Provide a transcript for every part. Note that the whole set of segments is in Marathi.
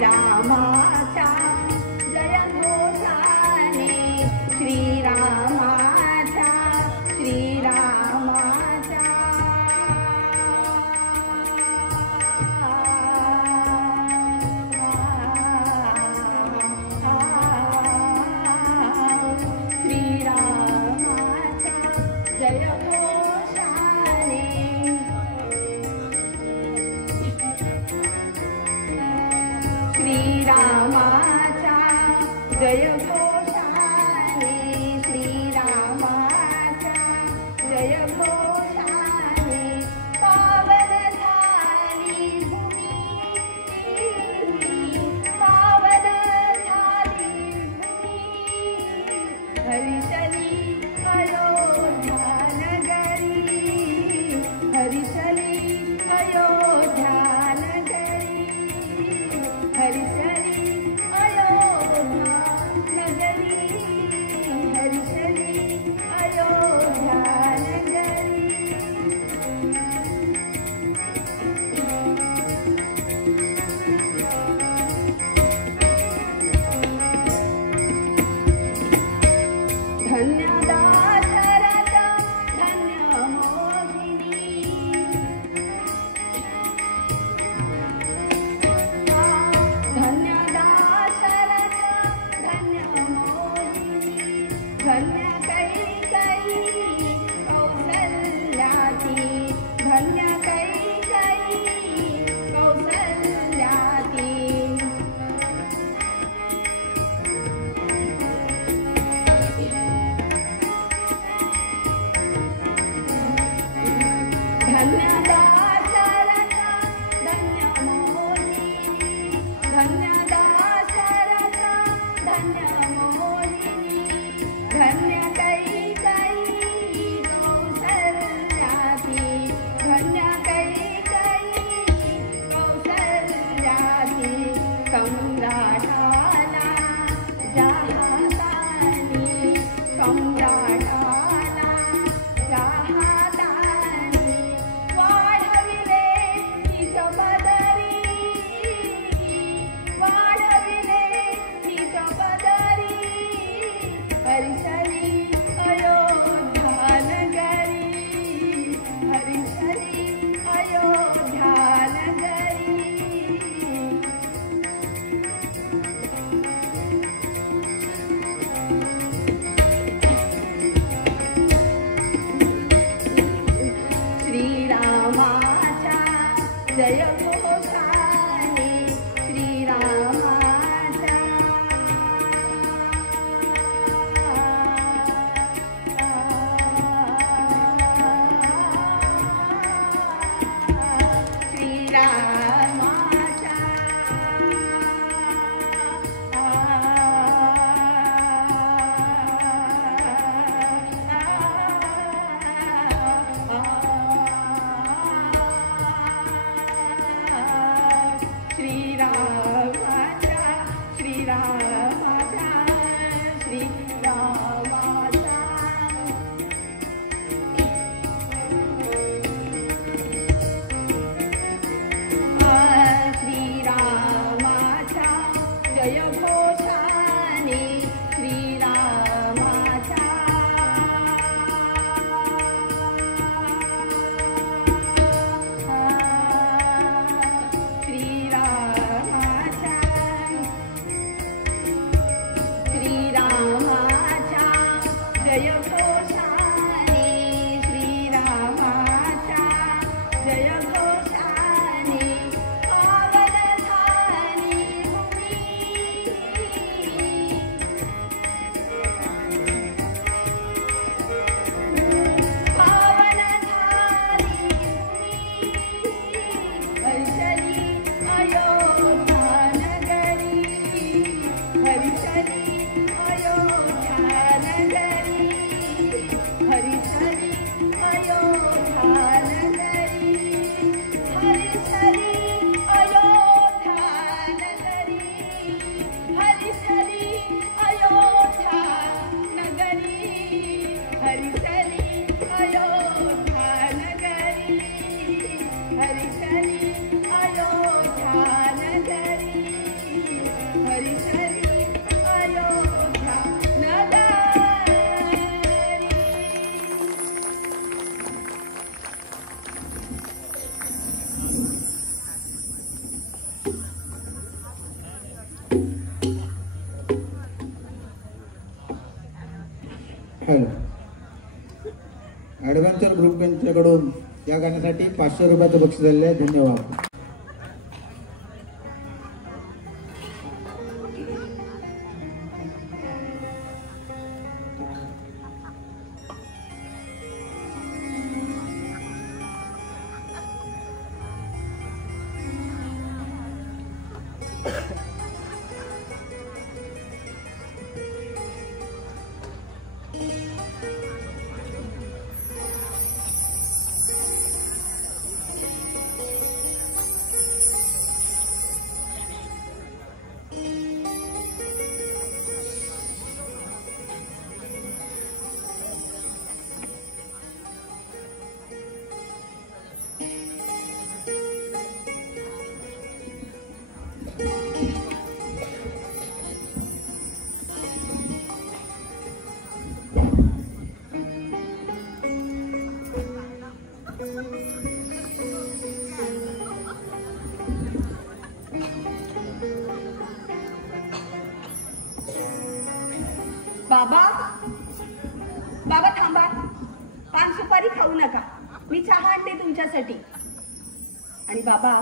श्रीरामाचा जय घोषाने ॲडव्हेंचर ग्रुप यांच्याकडून या गाण्यासाठी 500 रुपयाचं बक्षीस झालेलं आहे. धन्यवाद. बाबा थांबा, पान सुपारी खाऊ नका, मी चहा आणते तुमच्यासाठी. आणि बाबा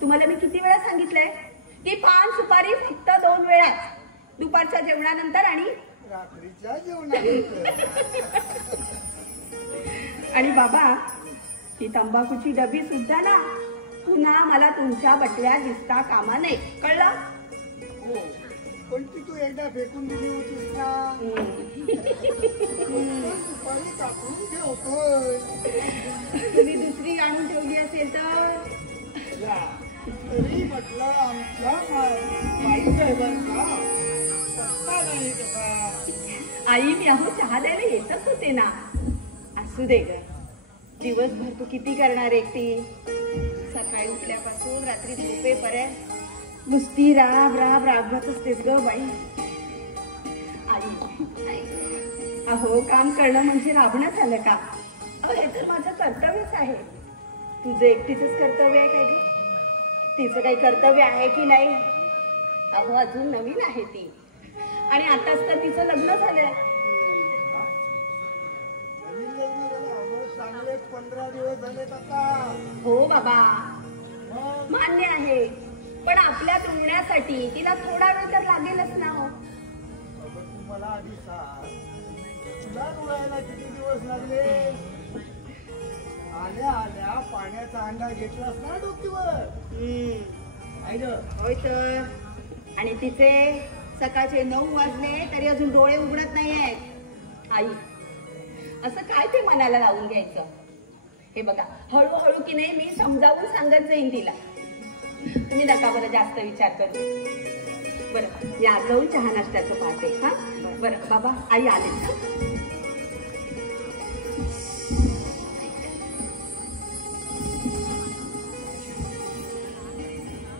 तुम्हाला मी किती वेळा सांगितलंय की पान सुपारी फक्त 2 वेळाच, दुपारच्या जेवणानंतर आणि रात्रीच्या जेवणानंतर. आणि बाबा ही तंबाखूची डबी सुद्धा ना पुन्हा मला तुमच्या बटव्या दिसता कामा नाही, कळलं? हो, पण ती तू एकदा फेकून दिली होतीस ना. सुपारी कापून ठेवतोय. तुम्ही दुसरी आणून ठेवली असेल तर तरी म्हटलं आमच्या माईसाहेबांचा पत्ता नाही कसा. आई मी अहो चहा द्यायला येतच होते ना. असू दे ग, दिवसभर तू किती करणार एकटी? सकाळी उठल्यापासून रात्री झोपेपर्यंत नुसती राब राब राबत असतेस ग बाई. आई अहो काम करणं म्हणजे राबणं झालं का? अहो हे तर माझं कर्तव्यच आहे. तुझं एकटीचंच कर्तव्य आहे काय ग? तिचं काही कर्तव्य आहे की नाही? अहो अजून नवीन आहे ती, आणि आताच तर तिचं लग्न झालंय. नवीन लग्न झालं, अगं चांगले 15 दिवस झाले आता. हो बाबा मान्य आहे, पण आपल्या जुळण्यासाठी तिला थोडा वेळ तर लागेलच ना. हो अगं तू मला आधी सांग, तुला डोळ्याला किती दिवस लागले? आल्या आल्या पाण्याचा अंडा घेतलास ना डोकीवर. होय तर. आणि तिचे सकाळचे 9 वाजले तरी अजून डोळे उघडत नाही आहेत. आई असं काय ते मनाला लावून घ्यायचं? हे बघा हळूहळू की नाही मी समजावून सांगत जाईन तिला. तुम्ही नका बरं जास्त विचार करू. बरं या जाऊन चहा नाश्त्याचं पाहते. हा बरं बाबा आई आले ना.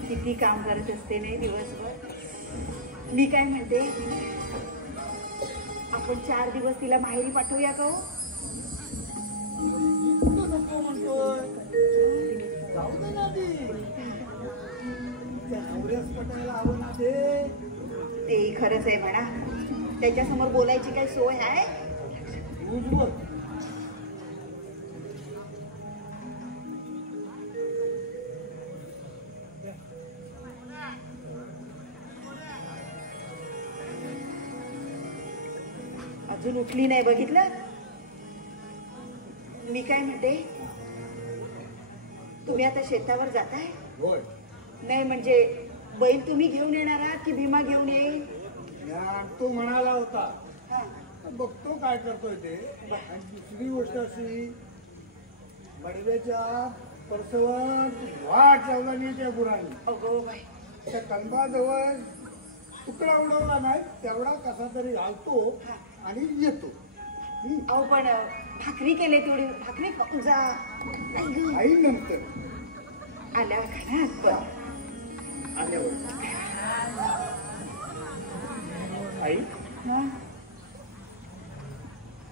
किती काम करत असते नाही दिवसभर. मी काय म्हणते, आपण 4 दिवस तिला माहेरी पाठवूया का? हो नको म्हणतोय, जाऊ दे ना ती. त्या नवऱ्यास पटायला हवं ना ते. तेही खरंच आहे म्हणा. त्याच्यासमोर बोलायची काही सोय आहे? तूच बघ. अजून उठली नाही, बघितलं? मी काय म्हणते, तुम्ही आता शेतावर जाताय? होय. नाही म्हणजे बैल तुम्ही घेऊन येणार आहात की भीमा घेऊन येईल? तो म्हणाला होता, हा. बघतो काय करतोय ते. आणि दुसरी गोष्ट अशी, बडव्याच्या परसवर वाट लावला नाही त्या गुरांनी. अगो बाई, त्या कलबाजवळ तुकडा उडवला नाही, तेवढा कसा तरी घालतो आणि येतो. अहो पण भाकरी केले, तेवढी भाकरी खाऊन जा. आई नंतर आल्यावर खाणार. आल्यावर आई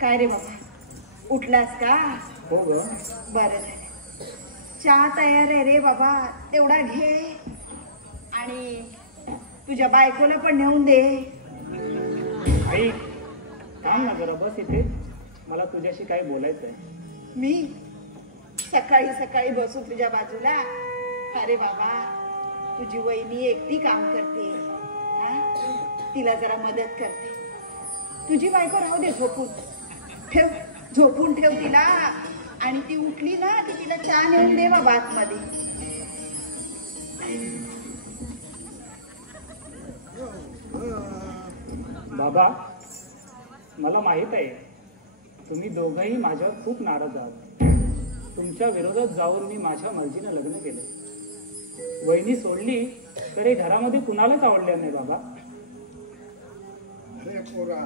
काय रे बाबा, उठलास का? हो ग. बरं झालं. चहा तयार आहे रे बाबा, तेवढा घे आणि तुझ्या बायकोला पण नेऊन दे. आई थांब ना जरा, बस इथे, मला तुझ्याशी काही बोलायचं आहे. मी सकाळी सकाळी बसू तुझ्या बाजूला? अरे बाबा, तुझी वहिनी एकटी काम करते, हा? तिला जरा मदत करते. तुझी बायको राहू दे झोपून ठेव, झोपून ठेव तिला. आणि ती उठली ना की तिला चहा नेऊन दे बाबा आतमध्ये. बाबा मला माहित आहे तुम्ही दोघंही माझ्यावर खूप नाराज आहात. तुमच्या विरोधात जाऊन मी माझ्या मर्जीनं लग्न केलं. वहिनी सोडली तरी घरामध्ये कुणालाच आवडले नाही बाबा. अरे पोरा,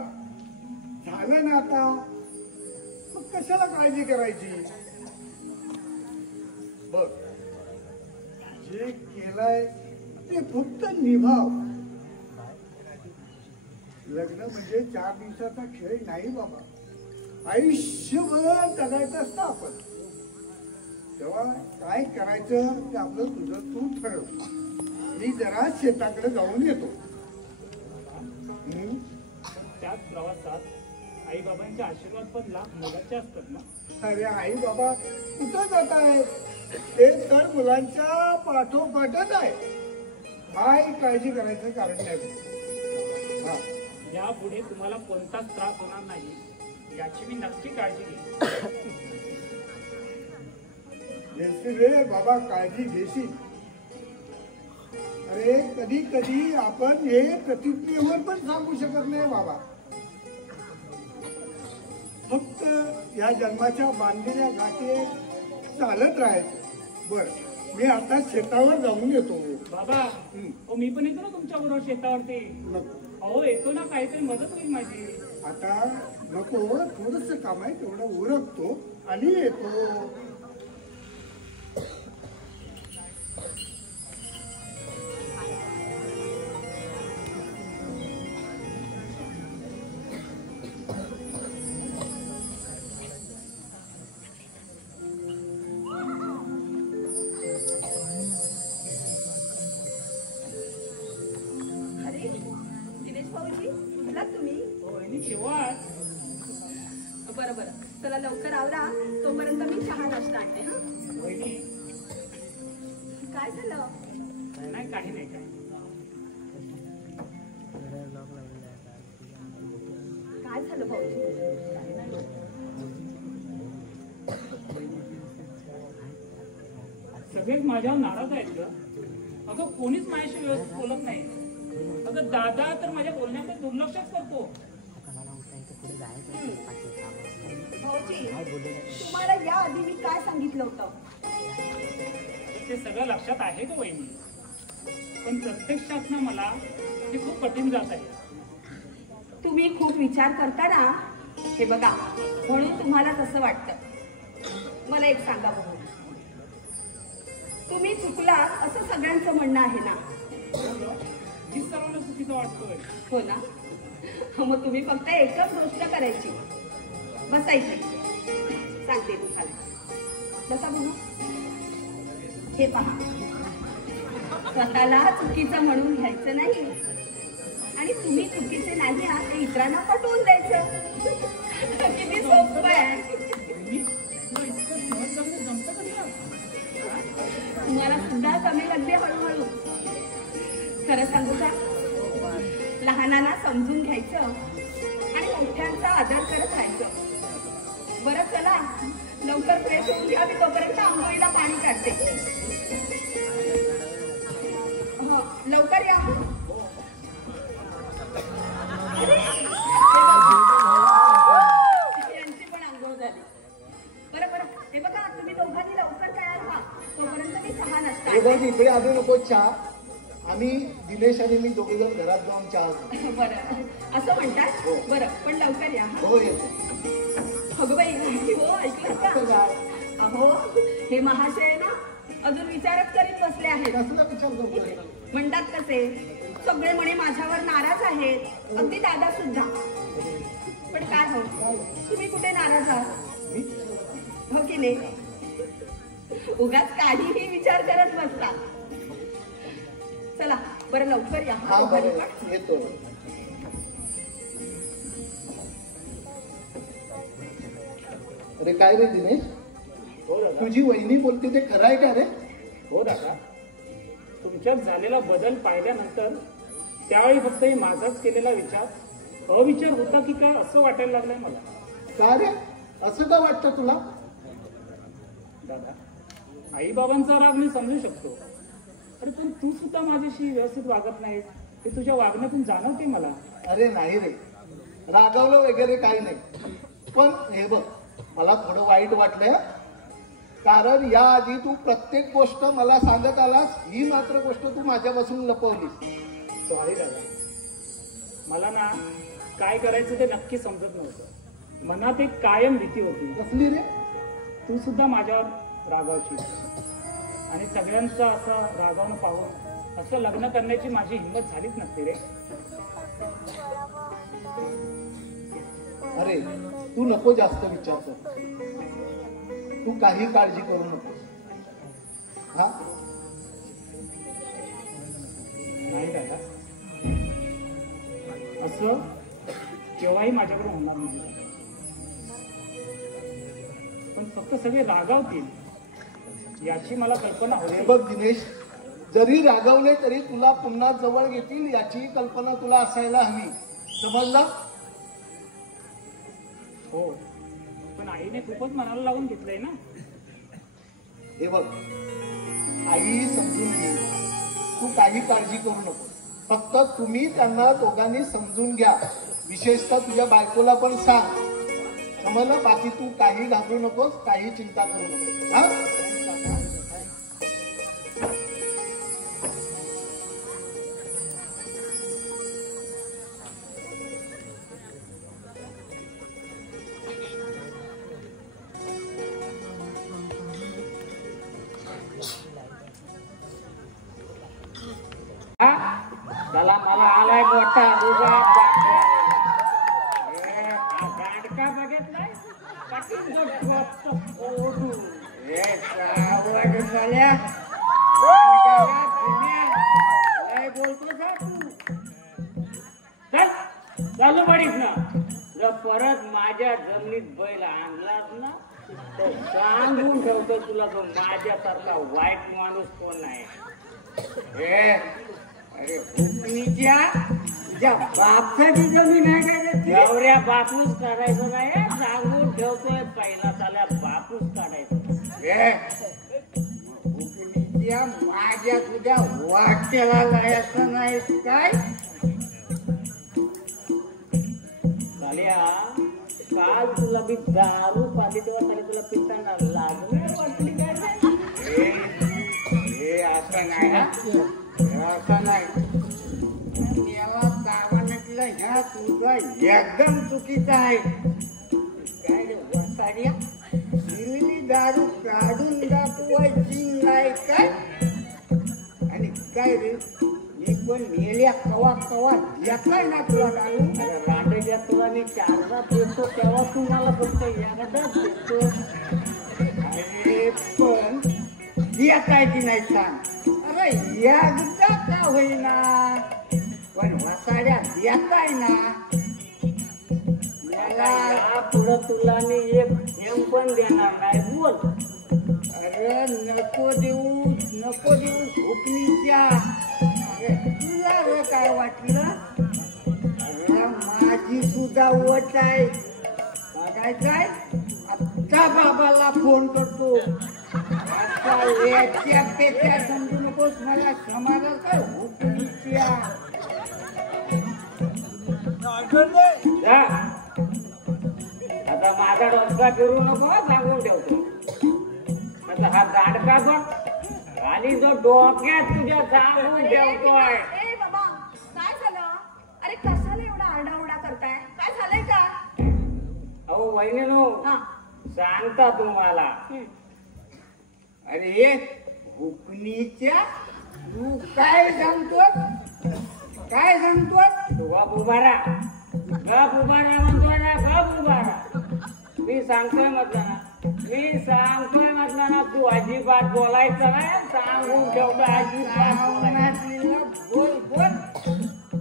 झालं ना आता, मग कशाला काळजी करायची? बघ, जे केलंय ते फक्त निभाव. लग्न म्हणजे 4 दिवसाचा खेळ नाही बाबा, आयुष्यभर जगायचं असतं आपण. तेव्हा काय करायचं ते आपलं तुझं तू ठरव. मी जरा शेताकडे जाऊन येतो. त्याच प्रवासात आई बाबांचे आशीर्वाद पण लाख मोलाचे असतात ना. अरे आई बाबा कुठं जात आहे? ते तर मुलांच्या पाठोपाठच आहे. काय काळजी करायचं कारण नाही. हा. यापुढे तुम्हाला कोणताच त्रास होणार नाही याची मी नक्की काळजी घेईन. घेशील रे बाबा, काळजी घेशील. अरे कधी कधी आपण हे प्रतिक्रियेवर पण सांगू शकत नाही बाबा. फक्त या जन्माच्या बांधलेल्या गाठी चालत राहायचं. बर, मी आता शेतावर जाऊन येतो. बाबा हो मी पण येतो ना तुमच्या बरोबर शेतावरती. नको अहो येतो ना, काहीतरी मदत होईल माझी. आता नको, थोडस काम आहे तेवढं उरकतो आणि येतो. अरे दिनेश भाऊजी उठलात तुम्ही? हो वहिनी शिवाय. बरं बरं, चला लवकर आवरा, तोपर्यंत मी चहा नाश्ता आणते. हा वहिनी काय झालं? नाही काही नाही काय. काय झालं भाऊजी? सगळेच माझ्यावर नाराज आहेत ग. अगं कोणीच माझ्याशी व्यवस्थित बोलत नाही. अगं दादा तर माझ्या बोलण्याकडे दुर्लक्षच करतो. भाऊजी तुम्हाला या आधी मी काय सांगितलं होतं? ते सगळं लक्षात आहे का वहिनी, पण प्रत्यक्षात ना मला ते खूप कठीण जात आहे. तुम्ही खूप विचार करता ना, हे बघा म्हणून तुम्हाला तसं वाटतं. मला एक सांगा बघू, तुम्ही चुकला असं सगळ्यांचं म्हणणं आहे ना? मी सर्वांना चुकीचं वाटतोय. हो ना? मग तुम्ही फक्त एकच गोष्ट करायची, बसायची. सांगते तुम्हाला, बसा बघू. हे पहा, स्वतःला चुकीचं म्हणून घ्यायचं नाही आणि तुम्ही चुकीचे नाही आहात ते इतरांना पटवून द्यायचं. किती सोपं आहे. वहिनी, तुला इतकं सहज जगणं जमतं का तुला? तुम्हाला सुद्धा कमी लागले हळूहळू. खरं सांगू का, लहानांना समजून घ्यायचं आणि मोठ्यांचा आदर करत राहायचं. बरं चला लवकर फ्रेश होऊन घ्या, मी तोपर्यंत आंघोळीला पाणी काढते. लवकर या. यांची पण आंघोळ झाली. बरं बरं, हे बघा तुम्ही दोघांनी लवकर तयार व्हा, तोपर्यंत मी चहा नाश्ता हे बघ इकडे आलो नको चहा. आम्ही दिनेश आणि मी दोघे जण घरात जाऊन चहा घेऊ. बरं असं म्हणतात. बरं पण लवकर या. हो येतो. अगं बाई, हो ऐकलं का? अहो हे महाशय ना अजून विचारच करीत बसले आहेत. कसला विचार करतोय? म्हणतात कसे, सगळे म्हणे माझ्यावर नाराज आहेत, अगदी दादा सुद्धा. पण काय हो, तुम्ही कुठे नाराज आहात? हो की नाही? उगाच काहीही विचार करत बसता. चला बरं लवकर या. हा बरं येतो. अरे काय रे दिनेश, हो दादा. तुझी वहिनी बोलते ते खरं आहे का रे? हो दादा, तुमच्यात झालेला बदल पाहिल्यानंतर त्यावेळी फक्त हे माझाच केलेला विचार अविचार होता की काय असं वाटायला लागलंय मला. का रे, असं का वाटतं तुला? दादा, आई बाबांचा राग मी समजू शकतो. अरे पण तू सुद्धा माझ्याशी व्यवस्थित वागत नाही हे तुझ्या वागण्यातून जाणवते मला. अरे नाही रे, रागावलं वगैरे काही नाही. पण हे बघ, मला थोडं वाईट वाटलंय, कारण या आधी तू प्रत्येक गोष्ट मला सांगत आलास, ही मात्र गोष्ट तू माझ्यापासून लपवलीस. सॉरी दादा, मला ना काय करायचं ते नक्की समजत नव्हतं. मनात एक कायम भीती होती. कसली रे? तू सुद्धा माझ्यावर रागावशील आणि सगळ्यांचा असं रागावणं पाहून असं लग्न करण्याची माझी हिंमत झालीच नसते रे. अरे तू नको जास्त विचार कर, तू काही काळजी करू नकोस. हा नाही दादा, असं केव्हाही माझ्याकडे होणार नाही. फक्त सगळे रागावतील याची मला कल्पना हे होती. बघ दिनेश, जरी रागवले तरी तुला पुन्हा जवळ घेतील याची कल्पना तुला असायला हवी. समजलं? हो, पण आईने खूपच मनाला लावून घेतलंय ना. हे बघ, आई समजून घे, तू काही काळजी करू नको. फक्त तुम्ही त्यांना दोघांनी समजून घ्या. विशेषतः तुझ्या बायकोला पण सांग. समजलं? बाकी तू काही घाबरू नकोस, काही चिंता करू नकोस. हा? चला मला आलाय मोठा रुबाब गाडका बघितलाय कठीण गोष्ट आवड झाल्या बोलतो का तू चल चालू पडीस ना. जर परत माझ्या जमिनीत बैल आणलास ना तर सांगून ठेवतो तुला तो माझ्यासारखा वाईट माणूस कोण नाही. अरे हुकमीच्या तुझ्या बापसाठी जमीन आहे काय? गौऱ्या बापूस काढायचं नाही, सांगून ठेवतोय. पहिला चाल्या बापूस काढायचं. हुकमीच्या माझ्या तुझ्या वाट्याला जायचं नाही काय? चाल्या काल तुला मी दारू पाहिली तेव्हा चालेल तुला पिताना लागलं वाटली काय? हे असं नाही ना, असं नाही. याला दावानटलं ह्या तुझा एकदम चुकीचा आहे. काय रे वसाड्या, दिलेली दारू काढून दाखवायची नाही काय? आणि काय रे, मी पण मेल्या कवा कवा येताय ना तुला दारू. रांडेच्या तुला मी 4दा देतो तेव्हा तुम्हाला फक्त एकदाच देतो. अरे पण येताय की नाही सांग. अरे एकदा का होईना पण वसाड्या येताय ना. मला पुढं तुला मी एक थेंब पण देणार नाही. बोल. अरे नको देऊ नको देऊ हुकमीच्या. अरे तुला रे काय वाटलं? अरे माझी सुद्धा वट आहे. बघायचंय आता बाबाला फोन करतो. आता याच्या पेच्या समजू नकोस मला. समाजात काय हुकमीच्या. आता माझा डोका फिरू नको सांगून ठेवतो. आता हा दांडका बघ आणि जो डोक्यात तुझ्या सांगून ठेवतोय. ए बाबा, काय झालं? अरे कशाला एवढा आरडाओरडा करताय? काय झालंय का? अहो वहिनीनो, हा. सांगता तुम्हाला. अरे हुकमीच्या तू काय सांगतोस? काय सांगतोस? तू गप उभारा. गप उभारा म्हणतोय ना, गप उभारा. मी सांगतोय म्हटलं ना, मी सांगतोय म्हटलं ना, तू अजिबात बोलायचं नाही. सांगून ठेवतो अजिबात बोल बोल.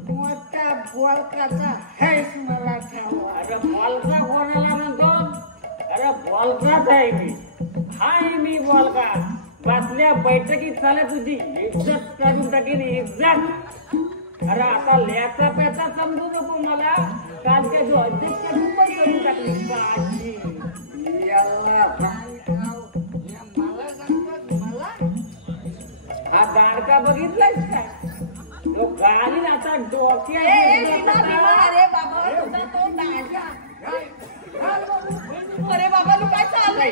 मोठा बोलकाचा हेच मला ठाव. अरे बोलका कोणाला म्हणतो? अरे बोलकाच आहे मी. हाय मी बोलका. बसल्या बैठकीत चालत तुझी इज्जत काढून टाकीन इज्जत. अरे आता लेचा पेचा समजू नको मला. कालच्या जो अध्यक्ष पण करून टाकली काळजी. मला सांगतो मला हा दांडका बघितलायस काय? तो गाली आता डोक्या. अरे बाबा, तुझा तो दांडका. अरे बाबा, तू काय चाललंय?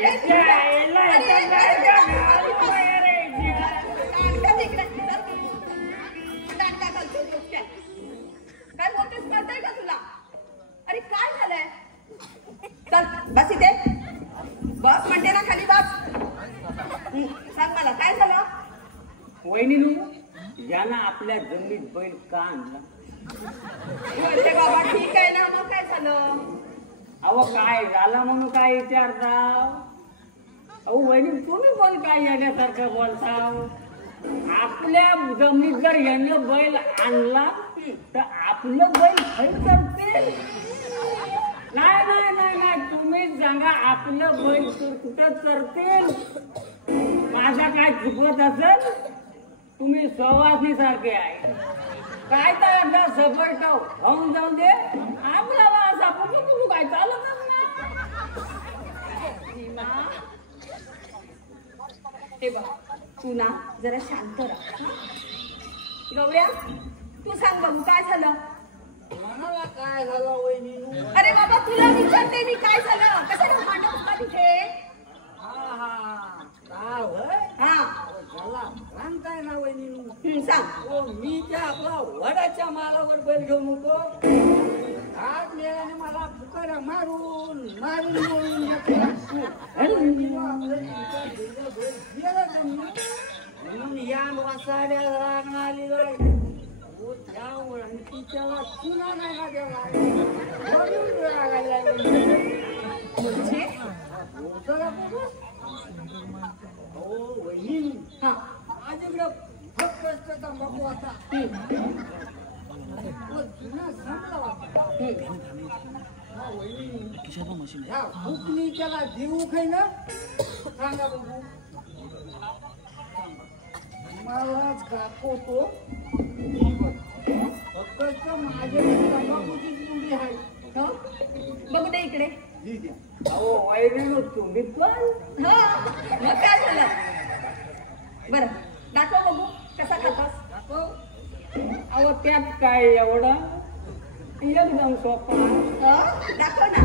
काय बोलतेस? कळतंय का तुला? अरे काय झालंय? चल बस इथे. बस म्हणते ना, खाली बस. सांग मला काय झालं? वहिनीनू, यानं आपल्या जमिनीत बैल का आणला? अरे बाबा ठीक आहे ना, मग काय झालं? अहो काय झालं म्हणून काय विचारता? अहो वहिनी तुम्ही पण काय येण्यासारखं बोलता? आपल्या जमिनीत जर यानं बैल आणला तर आपलं बैल खरी करते. नाही नाही नाही नाही, तुम्हीच सांगा आपलं बैल कुठं चरतील. माझा काय चुकवत असेल तुम्ही सवासनी सारखे आहे. काय तर एकदा सफर होऊन जाऊन दे. आपल्याला असा कुठू काय चालतच भीमा, हे बघ तू ना जरा शांत राहा. गौऱ्या तू सांग बघू काय झालं. मनाला काय झालं वहिनी? अरे बाबा तुला विचारते मी काय झालं. कशाला भांडण होता तिथे. काय होय? हा झाला सांगताय ना वहिनी. सांग. ओ मी त्या आपला वडाच्या मालावर बैल घेऊन होतो. आज मेल्याने मला फुकारा मारून बोलून घेतला. म्हणून या वासाड्या रागणारी त्यामुळे तिच्याला चुना नाही का द्यावा. म्हणून रागायला म्हणजे हो वहिनी. हा माझ्याकडं फक्त तंबाखू होता. जुना संपला होता. ह्या फुकणी त्याला देऊ काही ना सांगा बघू. मलाच कापवतो. फक्त माझ्याकडे तंबाखूची पुडी आहे. हो? बघू दे इकडे. अहो वैरी तुम्ही पण. हा मग काय झालं. बरं दाखव बघू कसा खातोस. अहो त्यात काय एवढं एकदम सोपं. दाखव ना.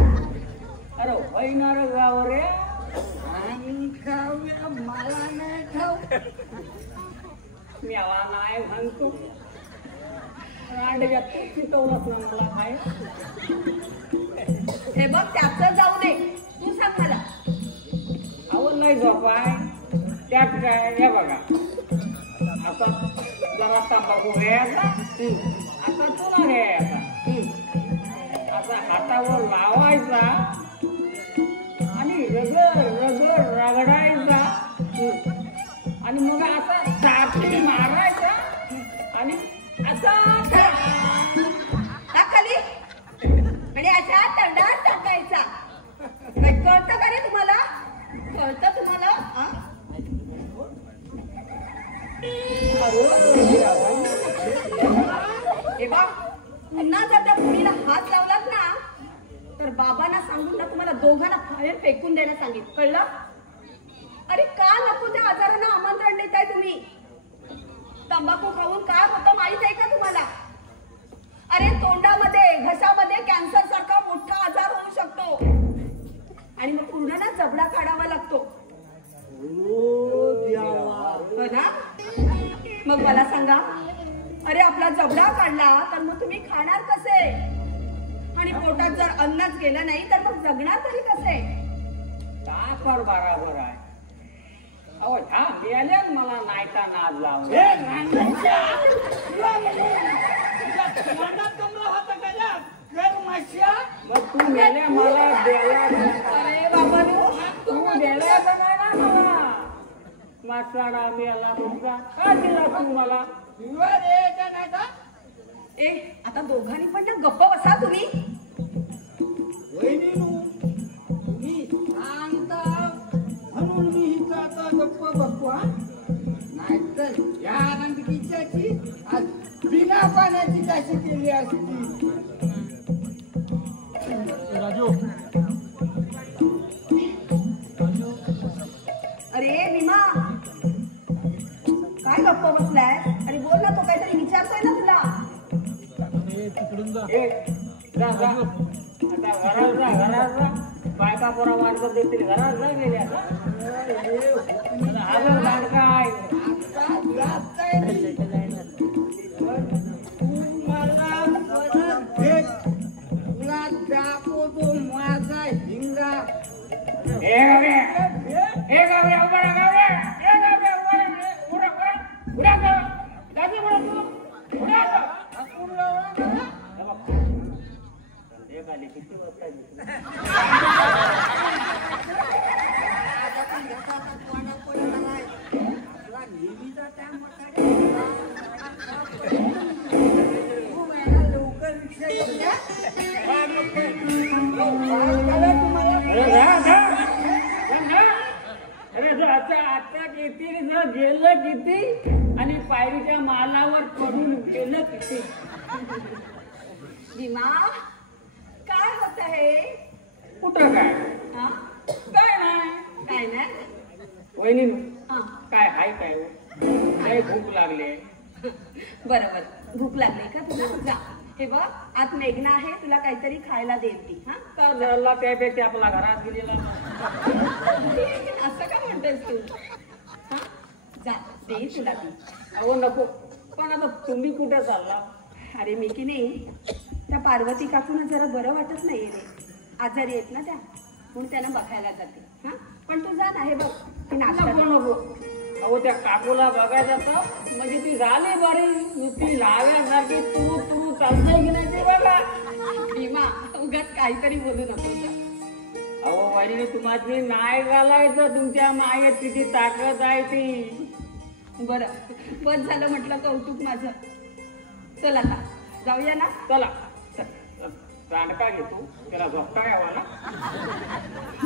अरे वैनार गाव रे. आणि खाऊया मला नाही खाऊ. मी आवा नाही म्हणतो. रांडग्यात चितवलंच ना मला काय. हे बघ त्याचं जाऊ दे. तू सांग मला. अहो नाही झोपाय. त्यात काय हे बघा आता जरा तंबाखू घ्यायचा. आता तुला घ्यायचा. आता हातावर लावायचा आणि रगड रगडायचा आणि मग असा चाटी मारायचा आणि असा खाली आणि अशा तंडात टाकायचा. कळतं का रे तुम्हाला. कळतं तुम्हाला. हे बघ पुन्हा जर त्या मुलीला हात लावलात ना तर बाबांना सांगून ना तुम्हाला दोघांना बाहेर फेकून द्यायला सांगितलं. कळलं. अरे का नको त्या आजारांना आमंत्रण देताय तुम्ही. तंबाखू खाऊन काय होतं माहित आहे का तुम्हाला. अरे तोंडामध्ये घशामध्ये कॅन्सर सारखा मोठा आजार होऊ शकतो आणि मग पूर्ण ना जबडा काढावा लागतो. हो ना. मग मला सांगा अरे आपला जबडा काढला तर मग तुम्ही खाणार कसे आणि पोटात जर अन्नच गेलं नाही तर मग जगणार तरी कसे. का कर बराबर आहे. अहो ह्या गेल्या मला नाहीता नाद लावून. मग तू गेल्या मला द्यायला. अरे बाबा तू द्यायला तर नाही ना मला. मासाडा मिळाला तुमचा का दिला तू मला. ए आता दोघांनी पण ना गप्प बसा तुम्ही. मी सांगता म्हणून मी हिचा आता गप्प बघतो. नाहीतर या आनंदकीच्याची आज बिना पाण्याची कशी केली असती. अरे भीमा काय गप्प बसलाय. अरे बोल ना. तो काहीतरी विचारतोय ना तुला. जा जा आता घरात जा. बायका पोरा मार्ग देतील. घरात जा गेल्या. अजून लाडका आहे. तुला दाखवतो माझा हिंगा. हे गावऱ्या उभा राहा. गावऱ्या हे गावऱ्या उभा राहा. उडा कर दादी म्हणा तू उडा कर. किती वाजता लवकर रिक्षा आता किती गेलं किती आणि पायरीच्या मालावर पडून गेलं किती. भीमा काय होत आहे? कुठं काय हा? काय नाही. काय नाही. वहिनी हा. काय हाय काय हो? काय भूक लागले. बरोबर भूक लागली का तुला? जा हे बघ आत मेघना आहे तुला काहीतरी खायला देईल ती. हा तर झाला त्यापेक्षा आपला घरात गेलेला. असं का म्हणतेस तू? हा जा देईल तुला ती. अहो नको. पण आता तुम्ही कुठे चालला? अरे मी की नाही त्या पार्वती काकूंना जरा बरं वाटत नाहीये रे. आजारी आहेत ना त्या म्हणून त्यांना बघायला जाते. हा पण तू जा ना हे बघ ती नाश्ता नको नको. अहो त्या काकूला बघायचं तर म्हणजे ती झाली बरी नुसती लाव्यासारखी तू तू चालतंय की नाही ते बघा. भीमा उगाच काहीतरी बोलू नको. अहो वहिनी तुम्हाला नाही घालायचं. तुमच्या मायेत किती ताकद आहे ती. बरं बस झालं म्हटलं कौतुक माझं. चल आता जाऊया ना. चला रांडका घेतो त्याला झोपता यावा ना.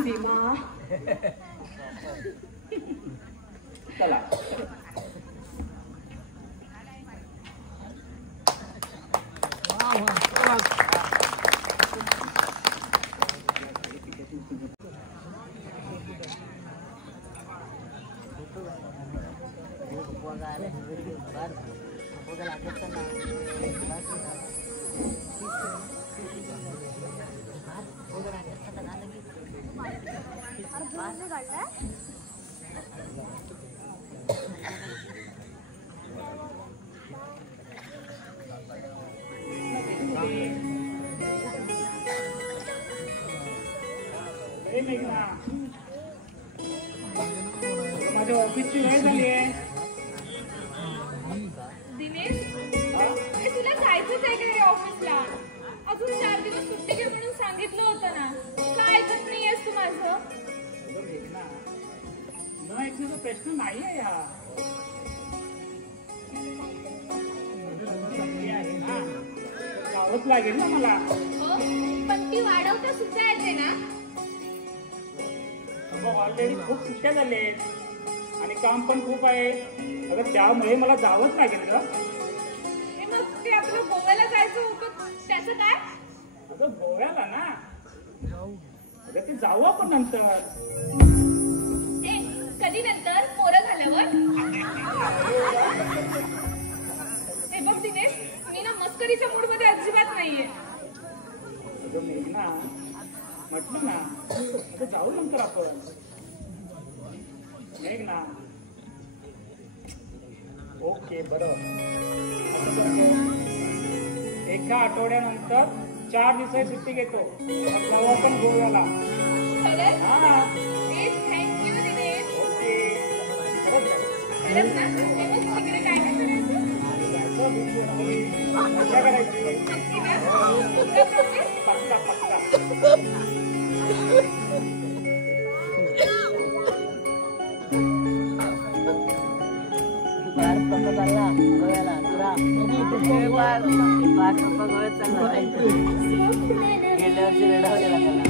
भीमा चला माझ्या ऑफिसची वेळ झाली आहे. दिनेश तुला जायचंच आहे का रे ऑफिसला? अजून 4 दिवस सुट्टी घे म्हणून सांगितलं होतं ना. काय ऐकत नाहीयेस तू माझं? न ऐकण्याचा प्रश्न नाही आहे हा. आहे ना जावंच लागेल ना मला. हो पण ती वाढवता सुद्धा येते ना. ऑलरेडी खूप सुट्ट्या झाल्या आहेत आणि काम पण खूप आहे. अगं त्यामुळे मला जावंच लागेल ग. मग ते आपलं गोव्याला जायचं होतं त्याचं काय? अगं गोव्याला ना. अगं ते जाऊ आपण नंतर. कधी नंतर? पोरं झाल्यावर? हे बघ दिनेश मी ना मस्करीच्या मूड मध्ये अजिबात नाहीये. अगं मेघना म्हटलं ना आता जाऊ नंतर आपण. मेघना ओके बरं. एका आठवड्यानंतर 4 दिवसाची सुट्टी घेतो. मग जाऊ आपण गोव्याला. खरंच? हा थँक्यू दिनेश. ओके खरंच ना? मग तिकडे काय काय करायचं? मजा करायची. नक्की ना? तुला promise? पक्का पक्का. गेल्या वर्षी रेडावलेला त्याला.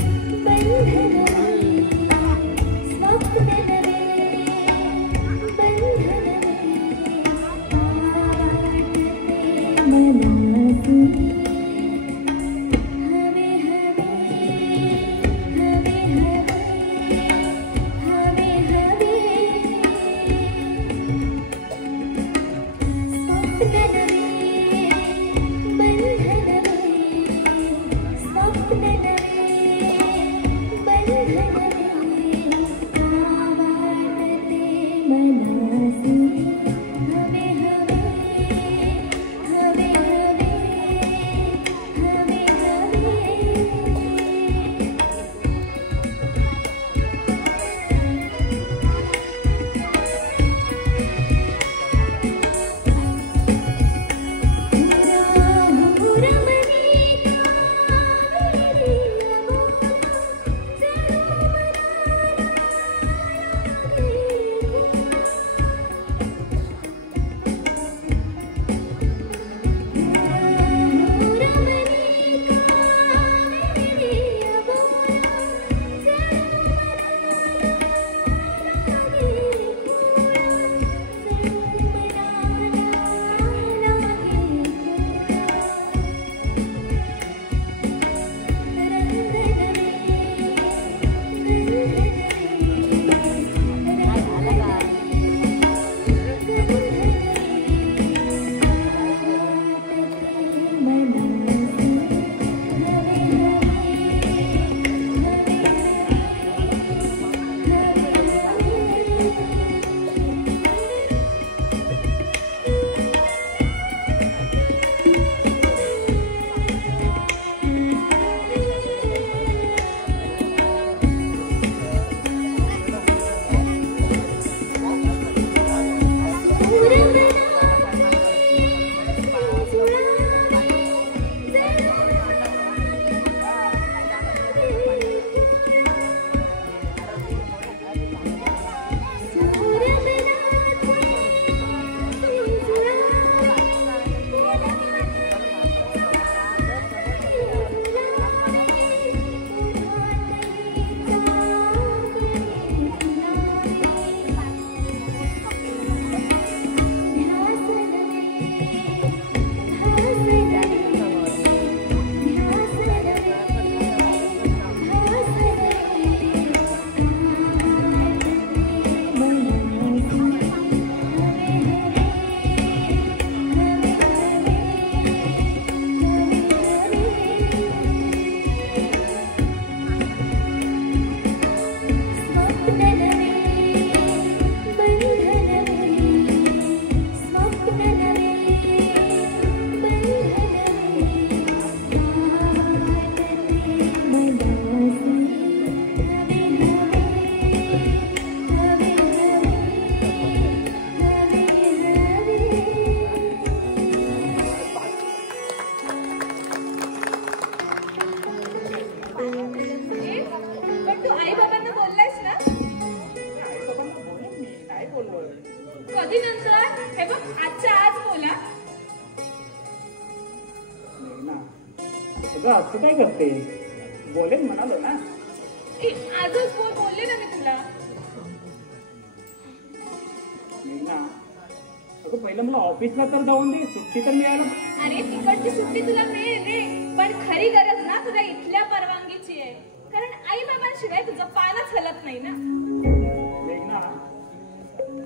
कधी नंतर? हे बघ आजच्या आज बोला. मेघना, तुझं असं काय करते? बोलेन म्हणालो ना. आजच बोलले ना मी तुला. मेघना, अगं पहिलं मला ऑफिसला तर जाऊन दे, सुट्टी तर मिळालं. अरे तिकडची सुट्टी तुला मिळेल रे, पण खरी गरज ना तुला इथल्या परवानगीची आहे. कारण आई बाबांशिवाय तुझं पानच हलत नाही ना. मेघना,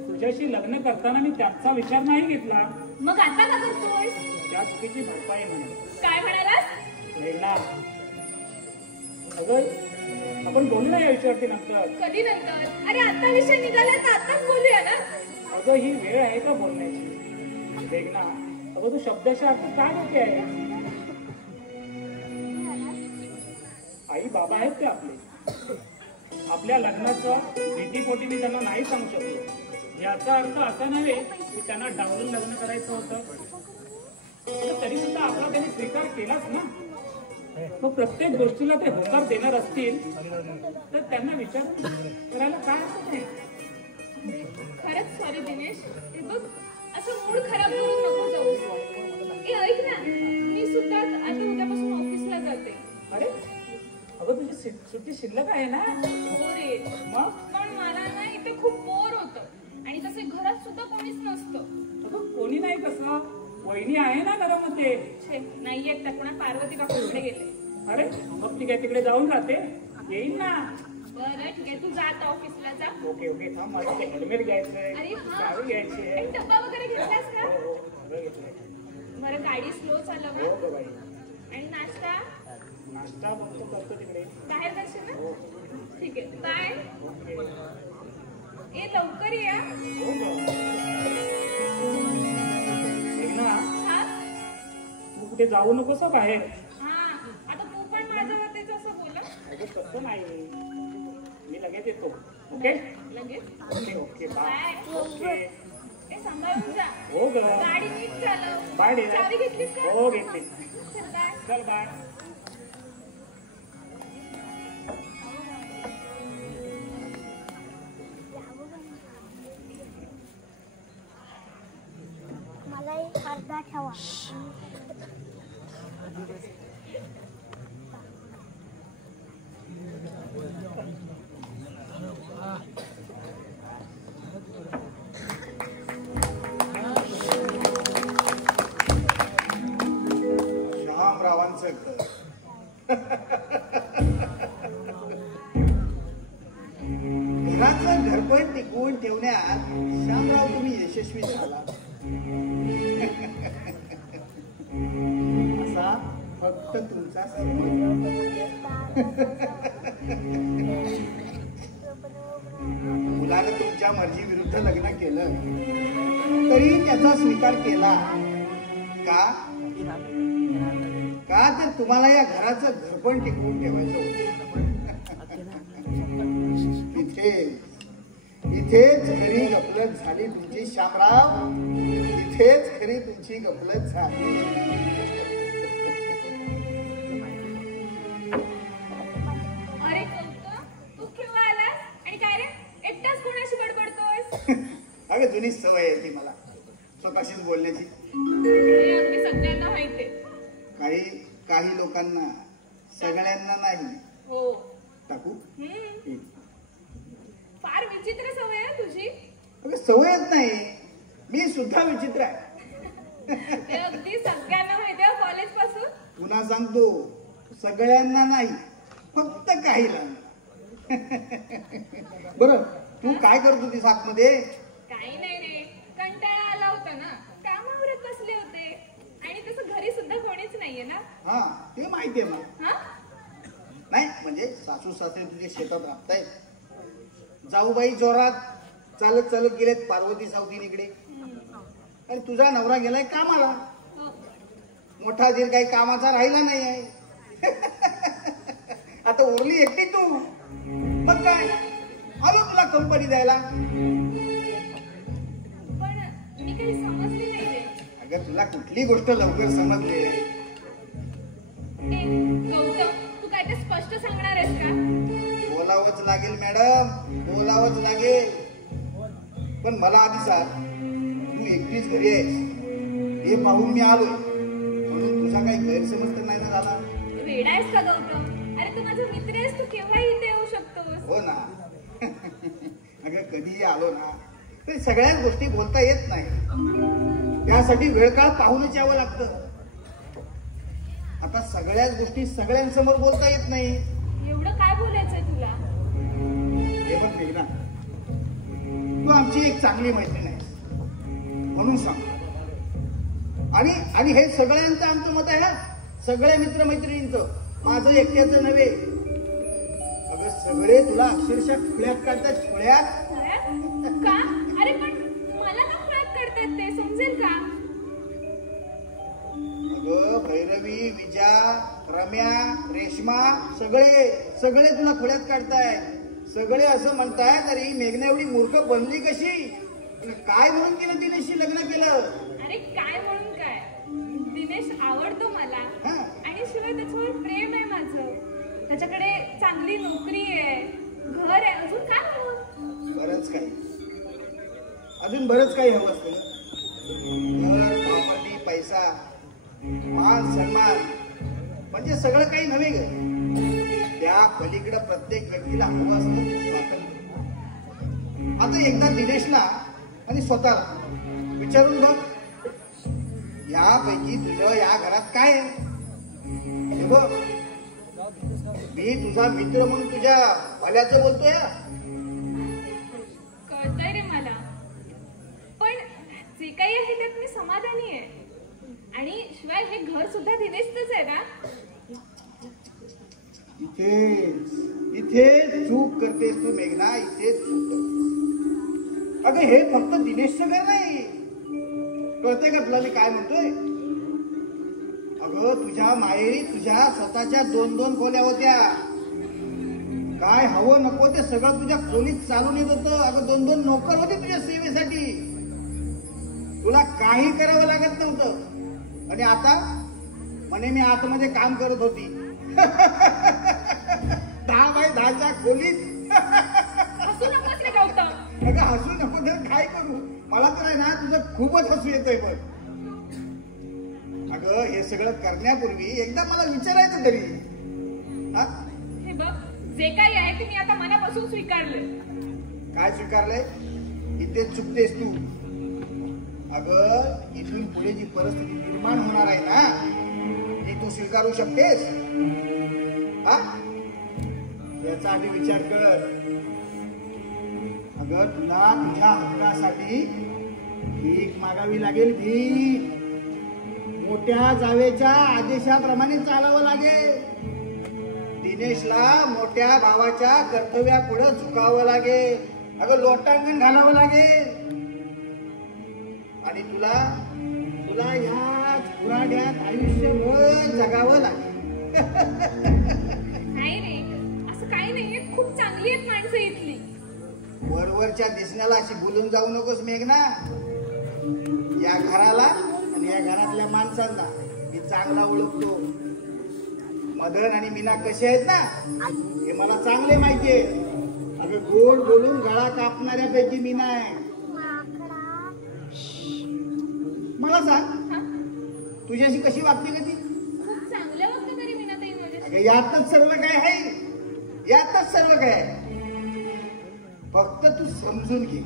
तुझ्याशी लग्न करताना मी त्यांचा विचार नाही घेतला. मग आता का करतोय? त्या चुकीची भरपाई म्हणून. काय म्हणालास? मेघना, अगं आपण बोलू ना या विषयावरती नंतर. कधी नंतर? अरे आता विषय निघाला तर आताच बोलूया ना. अगं ही वेळ आहे का बोलण्याची? मेघना, अगं तू शब्दाच्या अर्थ काय होते आहे? आई बाबा आहेत ते आपले. आपल्या लग्नाचं भीतीपोटी मी त्यांना नाही सांगू शकलो. याचा अर्थ असा नव्हे की त्यांना डावलून लग्न करायचं होतं. तरी सुद्धा आपला त्यांनी स्वीकार केलाच ना. मग प्रत्येक गोष्टीला ते होकार देणार असतील तर त्यांना विचार करायला काय हरकत नाही. खरंच सॉरी दिनेश. हे बघ असं मूड खराब करून नको जाऊ. ए ऐक ना, मी सुद्धा आता उद्यापासून ऑफिसला जाते. अरे अगं तुझी सुट्टी शिल्लक आहे ना. हो रे, मग पण मला ना इथे खूप बोर होतं आणि तसे घरात सुद्धा कोणीच नसतं. अगं कोणी नाही कसं, वहिनी आहे ना घरामध्ये. छे नाहीयेत, त्या कोणा पार्वती काकूकडे गेले. अरे मग ती काय तिकडे जाऊन राहते? येईन ना. बरं ठीक आहे, तू जा आता ऑफिसला जा. ओके ओके, थांब मला ते हेल्मेट घ्यायचंय, अरे हा, चावी घ्यायची आहे. एक डब्बा वगैरे घेतलास का? हो, सगळं घेतलंय. बरं गाडी स्लो चालव हो ना. गं बाई. आणि नाश्ता नाश्ता बघतो करतो तिकडे. बाहेर करशील ना? हो ठीक आहे, बाय. ओके. ए लवकर या. हो गं. मेघना, हा तू कुठे जाऊ नकोस हं बाहेर. हा, आता तू पण माझ्या मतेच असं बोला. अगं तसं नाही, मी लगेच येतो. ओके लगेच okay okay bye. Bye. Okay. ए सांभाळून जा. हो ग. गाडी नीट चालव. Bye dear. चावी घेतलीस का? हो घेतली. चल बाय. चल बाय. मला एक अर्धा ठेवा. श्यामरावांचं घर. घराचं घरपण टिकवून ठेवण्यात श्यामराव तुम्ही यशस्वी झाला. असा फक्त तुमचा मुलाने तुमच्या मर्जी विरुद्ध लग्न केलं तरी त्याचा स्वीकार केला का? का तर तुम्हाला या घराचं घरपण टिकवून ठेवायचं होतं. इथेच खरी गफलत झाली तुमची श्यामराव. इथेच खरी तुमची गफलत झाली. अरे कौतुक, तू केव्हा आलास? आणि काय रे एकटाच कोणाशी बडबडतोयस? अगं जुनी सवय आहे ती मला स्वतःशीच बोलण्याची. हे अगदी सगळ्यांना माहितीये. काही लोकांना, सगळ्यांना नाही. हो. टाकू? फार विचित्र सवय आहे तुझी. अगं सवयच नाही, मी सुद्धा विचित्र आहे. ते अगदी सगळ्यांना माहितीये कॉलेज पासून. पुन्हा सांगतो, सगळ्यांना नाही, फक्त काहीला. बरं तू काय करत होतीस आतमध्ये? काही नाही रे, कंटाळा आला होता ना, कामावरच बसले होते. आणि तसं घरी सुद्धा कोणीच नाहीये ना. हा ते माहितीये मला. हा नाही म्हणजे सासू सासरे तुझे शेतात राहतायत. जाऊबाई जोरात चालत चालत गेलेत पार्वती सावतीकडे. आणि तुझा नवरा गेलाय कामाला. हो. मोठा धीर काही कामाचा राहिला नाही आहे. आता उरली एकटी तू. मग काय आलो तुला कंपनी द्यायला. पण मी काही समजली नाही रे. अगं तुला कुठली गोष्ट लवकर समजली? गौतम, तू काय ते स्पष्ट सांगणार आहेस का? बोलावंच लागेल मॅडम, बोलावंच लागेल. पण मला आधी सांग, तू एकटीच घरी आहेस हे पाहून मी आलोय, म्हणून तुझा काही गैरसमज तर नाही ना झाला? वेडा आहेस का गौतम? अरे तू माझा मित्र आहेस, तू केव्हाही इथे येऊ शकतोस. हो ना. अगं कधीही आलो ना तरी सगळ्याच गोष्टी बोलता येत नाही, त्यासाठी वेळ काळ पाहूनच यावं लागतं. आता सगळ्याच गोष्टी सगळ्यांसमोर बोलता येत नाही. एवढं काय बोलायचंय तुला? हे बघ मेघना, तू आमची एक चांगली मैत्रीण आहेस म्हणून सांग. आणि हे सगळ्यांचं आमचं मत आहे ना, सगळ्या मित्रमैत्रिणींचं, माझं एकट्याचं नव्हे. अगं सगळे तुला अक्षरशः खुळ्यात काढतात, खुळ्यात. का? अरे पण मला का खुळ्यात काढतात ते समजेल का? अगं भैरवी, विजा, रम्या, रेश्मा सगळे तुला खुळ्यात काढताय. सगळे असं म्हणताय तरी मेघना एवढी मूर्ख बनली कशी? काय म्हणून तिने दिनेशशी लग्न केलं? अरे काय म्हणून काय, दिनेश आवडतो मला आणि शिवाय त्याच्यावर प्रेम आहे माझं. त्याच्याकडे चांगली नोकरी आहे, घर आहे, अजून काय हवं? बरंच काही हवं असतं. घर, प्रॉपर्टी, पैसा, मान सन्मान म्हणजे सगळं काही नव्हे ग. त्या पलीकडे प्रत्येक व्यक्तीला हवं असतं स्वातंत्र्य. आता एकदा दिनेशला आणि स्वतःला विचारून बघ, यापैकी तुझं या घरात काय आहे? हे बघ, मी तुझा मित्र म्हणून तुझ्या भल्याचं बोलतोय. कळतंय रे मला, पण जे काही आहे त्यात मी समाधानी आहे. आणि शिवाय हे घर सुद्धा दिनेशचंच आहे ना. इथे चूक करतेस तू मेघना, इथे चूक करतेस. अगं हे फक्त दिनेशचं घर नाही, कळतंय का तुला मी काय म्हणतोय? अगं तुझ्या माहेरी तुझ्या स्वतःच्या 2-2 खोल्या होत्या. काय हवं नको ते सगळं तुझ्या खोलीत चालून येत होतं. अगं 2-2 नोकर होते तुझ्या सेवेसाठी, तुला काही करावं लागत नव्हतं. आणि आता म्हणे मी आतमध्ये काम करत होती 10x10च्या खोलीत. हसू नकोस रे गौतम. अगं हसू नको तर काय करू, मला तर आहे ना तुझं खूपच हसू येतंय. बघ अगं हे सगळं करण्यापूर्वी एकदा मला विचारायचं तरी. हे बघ, जे काही आहे ते मी आता मनापासून स्वीकारलंय. काय स्वीकारलंय? इथेच चुकतेस तू. अगं इथून पुढे जी परिस्थिती निर्माण होणार आहे ना ती तू स्वीकारू शकतेस? याचा आधी विचार कर. अगं तुला तुझ्या हक्कासाठी भीक मागावी लागेल. भीक मोठ्या जावेच्या आदेशाप्रमाणे चालावं लागेल. दिनेशला मोठ्या भावाच्या कर्तव्यापुढे झुकावं लागेल. अगं लोटांगण घालावं लागेल. आणि तुला ह्याच पुराड्यात आयुष्यभर जगावं लागेल. नाही रे, असं काही नाहीये. खूप चांगली आहेत माणसं इथली. वरवरच्या दिसण्याला अशी बोलून जाऊ नकोस मेघना. या घराला आणि या घरातल्या माणसांना मी चांगला ओळखतो. मदन आणि मीना कसे आहेत ना हे मला चांगले माहितीये. अगं गोड बोलून गळा कापणाऱ्यापैकी मीना आहे. मला सांग, तुझ्याशी कशी वागते का ती? खूप चांगलं वागतं तरी मीना ताई माझ्याशी. अगं यातच सर्व काय आहे, यातच सर्व काय आहे. फक्त तू समजून घे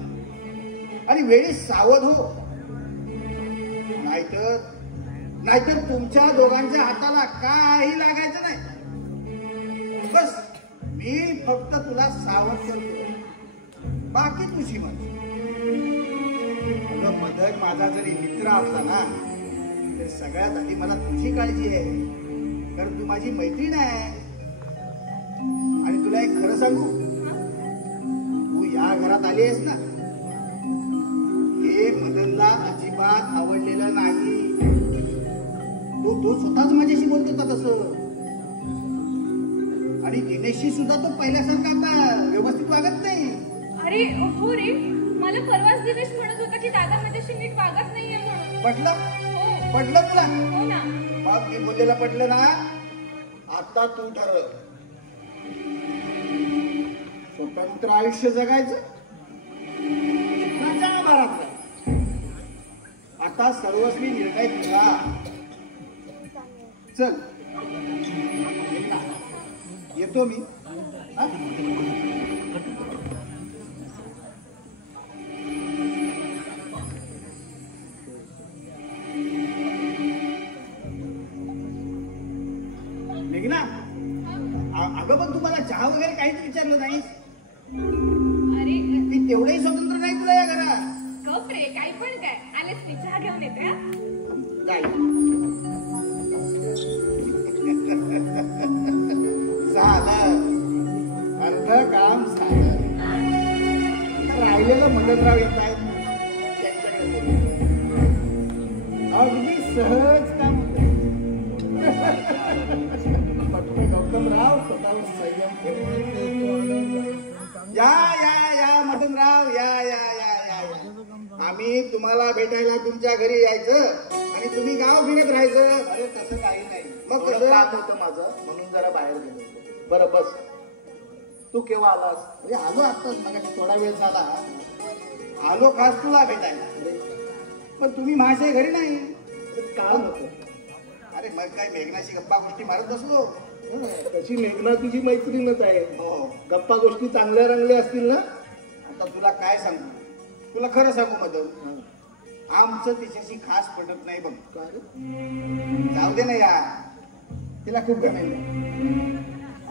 आणि वेळी सावध हो. नाहीतर तुमच्या दोघांच्या हाताला काही लागायचं नाही. बस मी फक्त तुला सावध करतो, बाकी तुझी मर्जी. मदन माझा जरी मित्र असला ना तर सगळ्यात आधी मला तुझी काळजी आहे, कारण तू माझी मैत्रीण आहे. आणि तुला एक खरं सांगू, तू या घरात आली आहेस ना हे मदनला अजिबात आवडलेलं नाही. तो स्वतःच माझ्याशी बोलत होता तसं. आणि दिनेशशी सुद्धा तो पहिल्यासारखा आता व्यवस्थित वागत नाही. अरे हो रे, मला परवाच दिनेश म्हणत होता की दादा माझ्याशी नीट वागत नाहीये म्हणून. पटलं? हो. पटलं तुला? हो ना. मग मी बोललेलं पटलं ना. आता तू ठरव, स्वतंत्र आयुष्य जगायचं आता सर्वस्वी निर्णय तुझा. चल येतो मी. हा? मेघना, अगं पण तुम्हाला चहा वगैरे काहीच विचारलं नाहीस. अरे ती तेवढंही स्वतंत्र नाही तुला या घरात. गप रे, काही पण काय. आलेच मी चहा घेऊन येते. हा? काय झालं, अर्ध काम झालं. आता राहिलेलं मदनराव येत आहेत, त्यांच्याकडे बोलू. अगदी सहज काम होतं. फक्त गौतमराव स्वतःवर संयम ठेवा. या या या मदनराव, या या या या. आम्ही तुम्हाला भेटायला तुमच्या घरी यायचं आणि तुम्ही गाव फिरत राहायचं. अरे तसं काही नाही. मग थोडं कसं? काम होतं माझं म्हणून जरा बाहेर गेलो. बरं बस. तू केव्हा आलास? अरे आलो आत्ताच, मग थोडा वेळ झाला. आलो खास तुला भेटायला. पण तुम्ही माझ्या घरी नाही. काम होतं. अरे मग काय मेघनाशी गप्पा गोष्टी मारत बसलो. तशी मेघना तुझी मैत्रीणच आहे. हो. गप्पा गोष्टी चांगल्या रंगल्या असतील ना? आता तुला काय सांगू, तुला खरं सांगू मदन, आमचं तिच्याशी खास पटत नाही बघ. जाऊ दे ना यार, तिला खूप गमेल.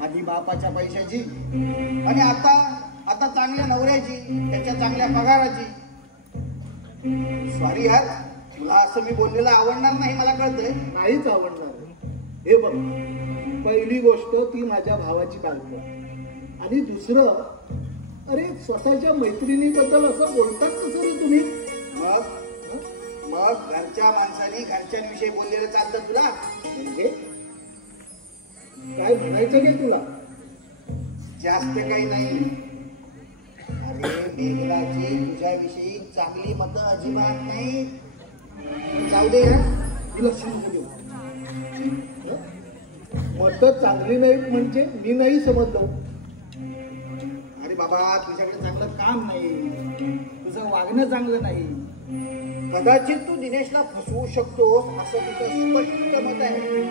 आधी बापाच्या पैशाची आणि आता चांगल्या नवऱ्याची, त्याच्या चांगल्या पगाराची. सॉरी यार, तुला असं मी बोललेलं आवडणार नाही, मला कळतंय. नाहीच आवडणार. हे बघ, पहिली गोष्ट ती माझ्या भावाची बायको आणि दुसरं, अरे स्वतःच्या मैत्रिणीबद्दल असं बोलतात कसं रे तुम्ही? मग घरच्या माणसाने घरच्यांविषयी बोललेलं चालतं तुला? म्हणजे काय म्हणायचं नाही तुला? जास्त काही नाही. अरे मेघनाची तुझ्याविषयी चांगली मतं अजिबात नाही. जाऊ दे यार, तू लक्ष नको देऊ. मतं चांगली नाहीत म्हणजे मी नाही समजलो. अरे बाबा, तुझ्याकडे चांगलं काम नाही, तुझं वागणं चांगलं नाही. कदाचित तू दिनेशला फसवू शकतोस असं तुझं स्पष्ट मत आहे.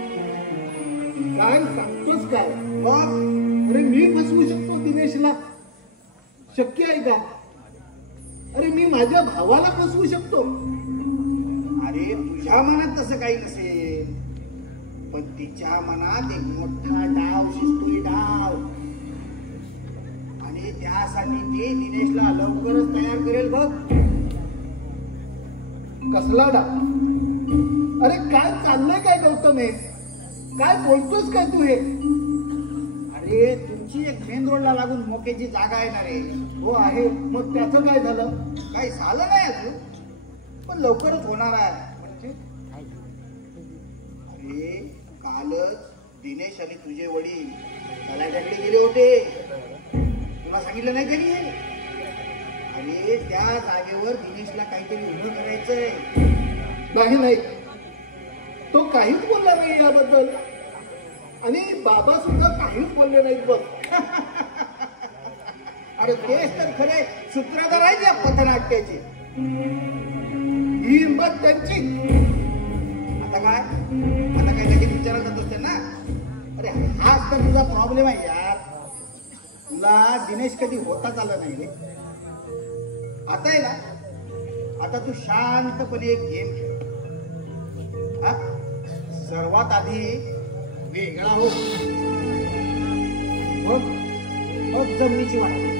काय सांगतोस काय? मग अरे मी फसवू शकतो दिनेशला? शक्य आहे का? अरे मी माझ्या भावाला फसवू शकतो. अरे तुझ्या मनात तसं काही नसेल, पण तिच्या मनात एक मोठा डाव शिजतोय, डाव. आणि त्यासाठी ती दिनेशला लवकरच तयार करेल बघ. कसला डाव? अरे काय चाललंय काय गौतम? हे काय बोलतोस काय तू? हे अरे तुमची एक मेन रोडला लागून मोक्याची जागा आहे ना रे. हो आहे. मग त्याचं काय झालं? काही झालं नाही अजून, पण लवकरच होणार आहे. म्हणजे अरे कालच दिनेश आणि तुझे वडील तलाट्याकडे गेले होते. तुला सांगितलं नाही कधी? अरे त्या जागेवर दिनेशला काहीतरी उभं करायचंय. नाही, तो काहीच बोलला नाही याबद्दल. आणि बाबा सुद्धा काहीच बोलले नाहीत बघ. अरे तेच तर खरे सूत्रधार आहेत या पथनाट्याची. ही हिंमत त्यांची. आता काय लगेच विचारायला जातोस त्यांना? अरे हाच तर तुझा प्रॉब्लेम आहे यार. तुला दिनेश कधी होताच आला नाही रे. आता आहे ना, आता तू शांतपणे एक गेम खेळ. हा? सर्वात आधी वेगळा हो, मग जमिनीची वाटणी,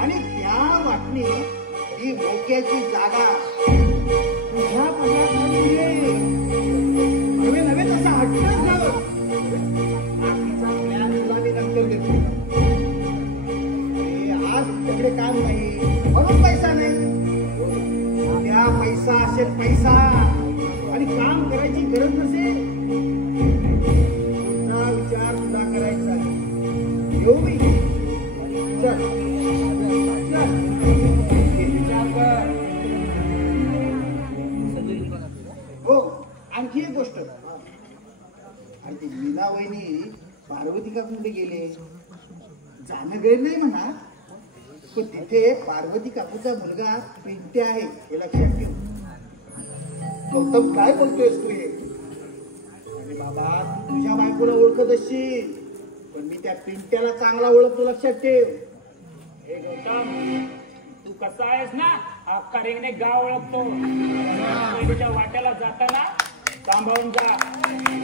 आणि त्या वाटणीत ही मोक्याची जागा तुझ्या पदार्थाने नव्हे तसा हटकच झालं. तुला मी नंतर देतो. आज तुझ्याकडे काम नाही म्हणून पैसा नाही. त्या पैसा असेल पैसा आणि काम करायची गरज नसेल, तुझा विचार तुला करायचा. येऊ मी? चल विचार कर. हो, आणखी एक गोष्ट. आणि ती मीना वहिनी पार्वती का कुठे गेले? जाणं गैर नाही म्हणा, पण तिथे पार्वती काकूचा मुलगा पिंटे आहे, हे लक्षात ठेव. गौतम काय बोलतोयस तू हे? अरे बाबा, तू तुझ्या बायकोला ओळखत असशील, पण मी त्या पिंट्याला चांगला ओळखतो, लक्षात ठेव. हे गौतम, तू कसा आहेस ना, अख्खा रेंगणे गाव ओळखतो. बहिणीच्या वाट्याला जाताना सांभाळून जा,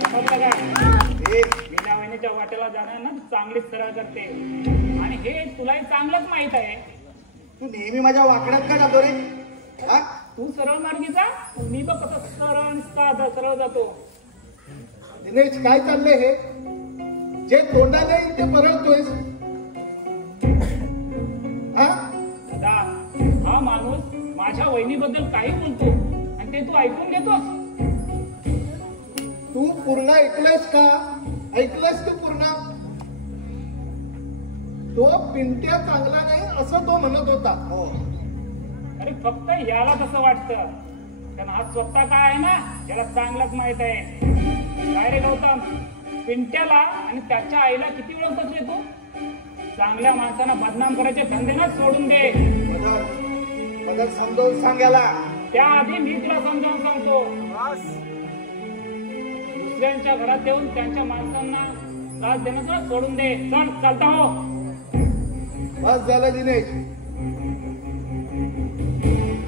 समजलं का? मीना वहिनीच्या वाट्याला जाणार ना चांगलीच सरळ करते, आणि हे तुलाही चांगलंच माहित आहे. तू नेहमी माझ्या वाकड्यात का जातो रे? हा? तू सरळ मार्गी जा, मी बघ कसं सरळ जातो. दिनेश, काय चाललंय हे? जे तोंडाने येईल ते परळतोयस. दादा, हा माणूस माझ्या वहिनीबद्दल काही बोलतो आणि ते तू ऐकून घेतोस. तू पूर्ण ऐकलंयस का? ऐकलंयस तू पूर्ण? तो पिंट्या चांगला नाही असं तो म्हणत होता. हो. अरे फक्त याला तसं वाटतं, कारण हा स्वतः काय आहे ना याला चांगलंच माहित आहे. काय रे गौतम, पिंट्याला आणि त्याच्या आईला किती वेळ बसले तू? चांगल्या माणसांना बदनाम करायचे धंदे ना सोडून दे. बदल समजावून सांगायला. त्याआधी मी तुला समजावून सांगतो. दुसऱ्यांच्या घरात येऊन त्यांच्या माणसांना त्रास देणं तुला सोडून दे. चल, चालता हो. बस झालं दिनेश.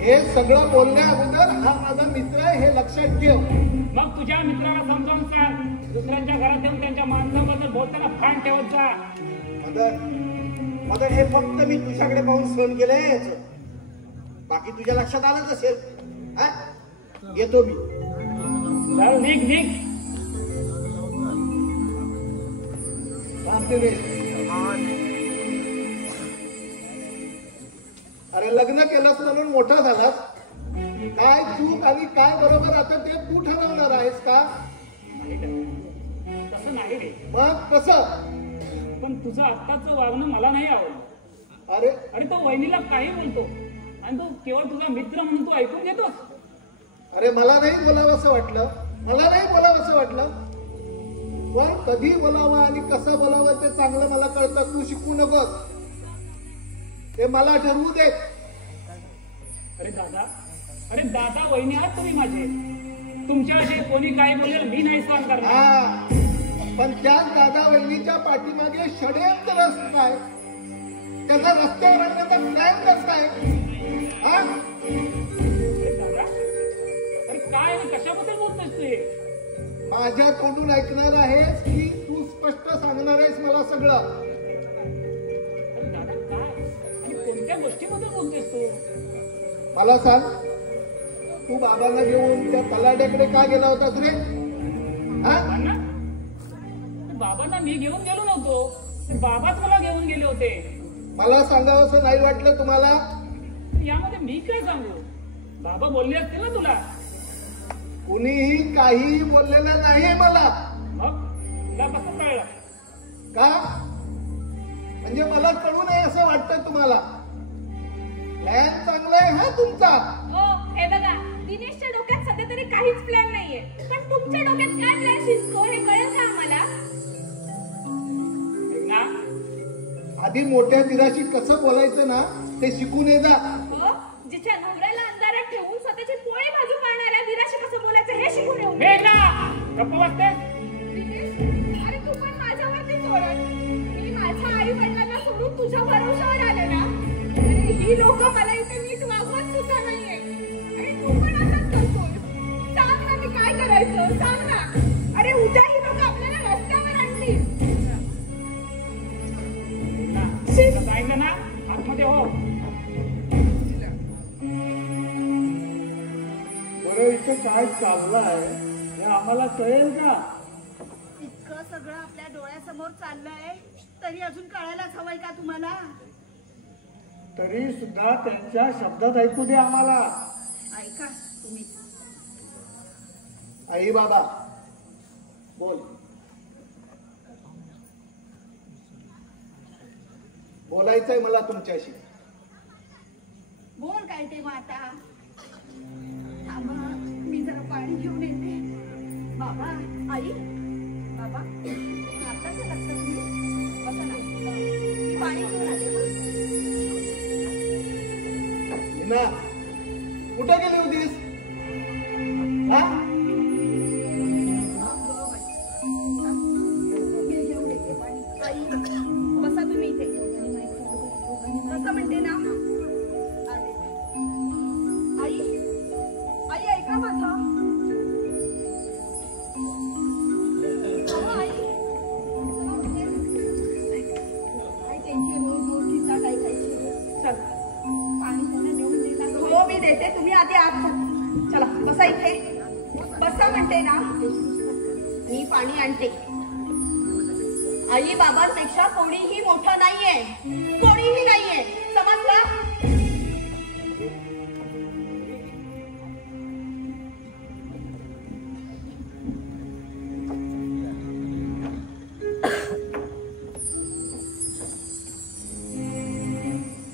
हे सगळं बोलण्या अगोदर हा माझा मित्र आहे हे लक्षात ठेव. मग तुझ्या मित्राला समजावून सांग, दुसऱ्यांच्या घरात येऊन त्यांच्या माणसांबद्दल बोलताना फान ठेवत जा. मदन, हे फक्त मी तुझ्याकडे पाहून सहन केलंय, बाकी तुझ्या लक्षात आलंच असेल. हा? येतो मी. चल, निघ. दिनेश, अरे लग्न केलंस म्हणून मोठा झालास, काय चूक आणि काय बरोबर आता ते तू ठरवणार आहेस का? तसं नाही रे. मग कसं? पण तुझं आत्ताचं वागणं मला नाही आवडलं. अरे तो वहिनीला काही बोलतो आणि तो केवळ तुझा मित्र म्हणून तू ऐकून घेतोस. अरे मला नाही बोलावंसं वाटलं, पण कधी बोलावं आणि कसं बोलावं ते चांगलं मला कळतं. तू शिकू नकोस, ते मला ठरवू दे. अरे दादा वहिनी आहात तुम्ही माझे. तुमच्याविषयी कोणी काय बोलेल मी नाही सहन करणार. पण त्याच दादा वहिनीच्या पाठीमागे षड्यंत्र काय? त्याचा रस्त्यावर आणण्याचा प्लॅन कसं काय? अरे काय कशाबद्दल बोलतोस तू? माझ्या तोंडून ऐकणार आहेस की तू स्पष्ट सांगणार आहेस मला सगळं? दादा काय आणि कोणत्या गोष्टीबद्दल बोलतेस तू? मला सांग, तू बाबांना घेऊन त्या तलाट्याकडे का गेला होतास रे? बाबांना मी घेऊन गेलो नव्हतो, बाबाच मला घेऊन गेले होते. मला सांगावं असं नाही वाटलं तुम्हाला? यामध्ये मी काय सांगू? बाबा बोलले असतील ना तुला. कुणीही काही बोललेलं नाही मला. मग तुला कसं कळलं? का म्हणजे मला कळू नये असं वाटतं तुम्हाला? प्लॅन चांगला आहे हा तुमचा. हो, हे बघा, दिनेशच्या डोक्यात सध्या तरी काहीच प्लॅन नाहीये, पण तुमच्या डोक्यात काय प्लॅन शिजतो हे कळेल का आम्हाला? आधी मोठ्या दिराशी कसं बोलायचं ना ते शिकून ये जा. हो, जिच्या नवऱ्याला अंधारात ठेवून स्वतःची पोळी भाजू पाळणाऱ्या दिराशी कसं बोलायचं हे शिकून येऊ. अरे तू पण माझ्यावरती ओरड. मी माझ्या आई वडिलांना सोडून तुझ्या भरोशावर आले ना. अरे ही लोक मला इथे नीट वागवत सुद्धा नाहीये आणि तू पण असंच करतोय. सांग ना, मी काय करायचं सांग ना. अरे उद्या ही लोक आपल्याला रस्त्यावर आणतील. सांगितलं ना आतमध्ये हो. बरं, इथं काय चाललं आहे हे आम्हाला कळेल का? इतकं सगळं आपल्या डोळ्यासमोर चाललंय तरी अजून कळायलाच हवंय का तुम्हाला? तरी सुद्धा त्यांच्या शब्दात ऐकू दे आम्हाला. ऐका तुम्ही. आई बाबा बोल. बोलायचंय मला तुमच्याशी. बोल काय ते मग आता. थांबा, मी जरा पाणी घेऊन येते. बाबा, आई, बाबा, आता लागतं तुम्ही बसा ना. मी पाणी घेऊन आले. ना कुठे गेली होतीस? हा? म्हणते ना, मी पाणी आणते. आई बाबांपेक्षा कोणीही मोठं नाहीये, कोणीही नाहीये, समजलं?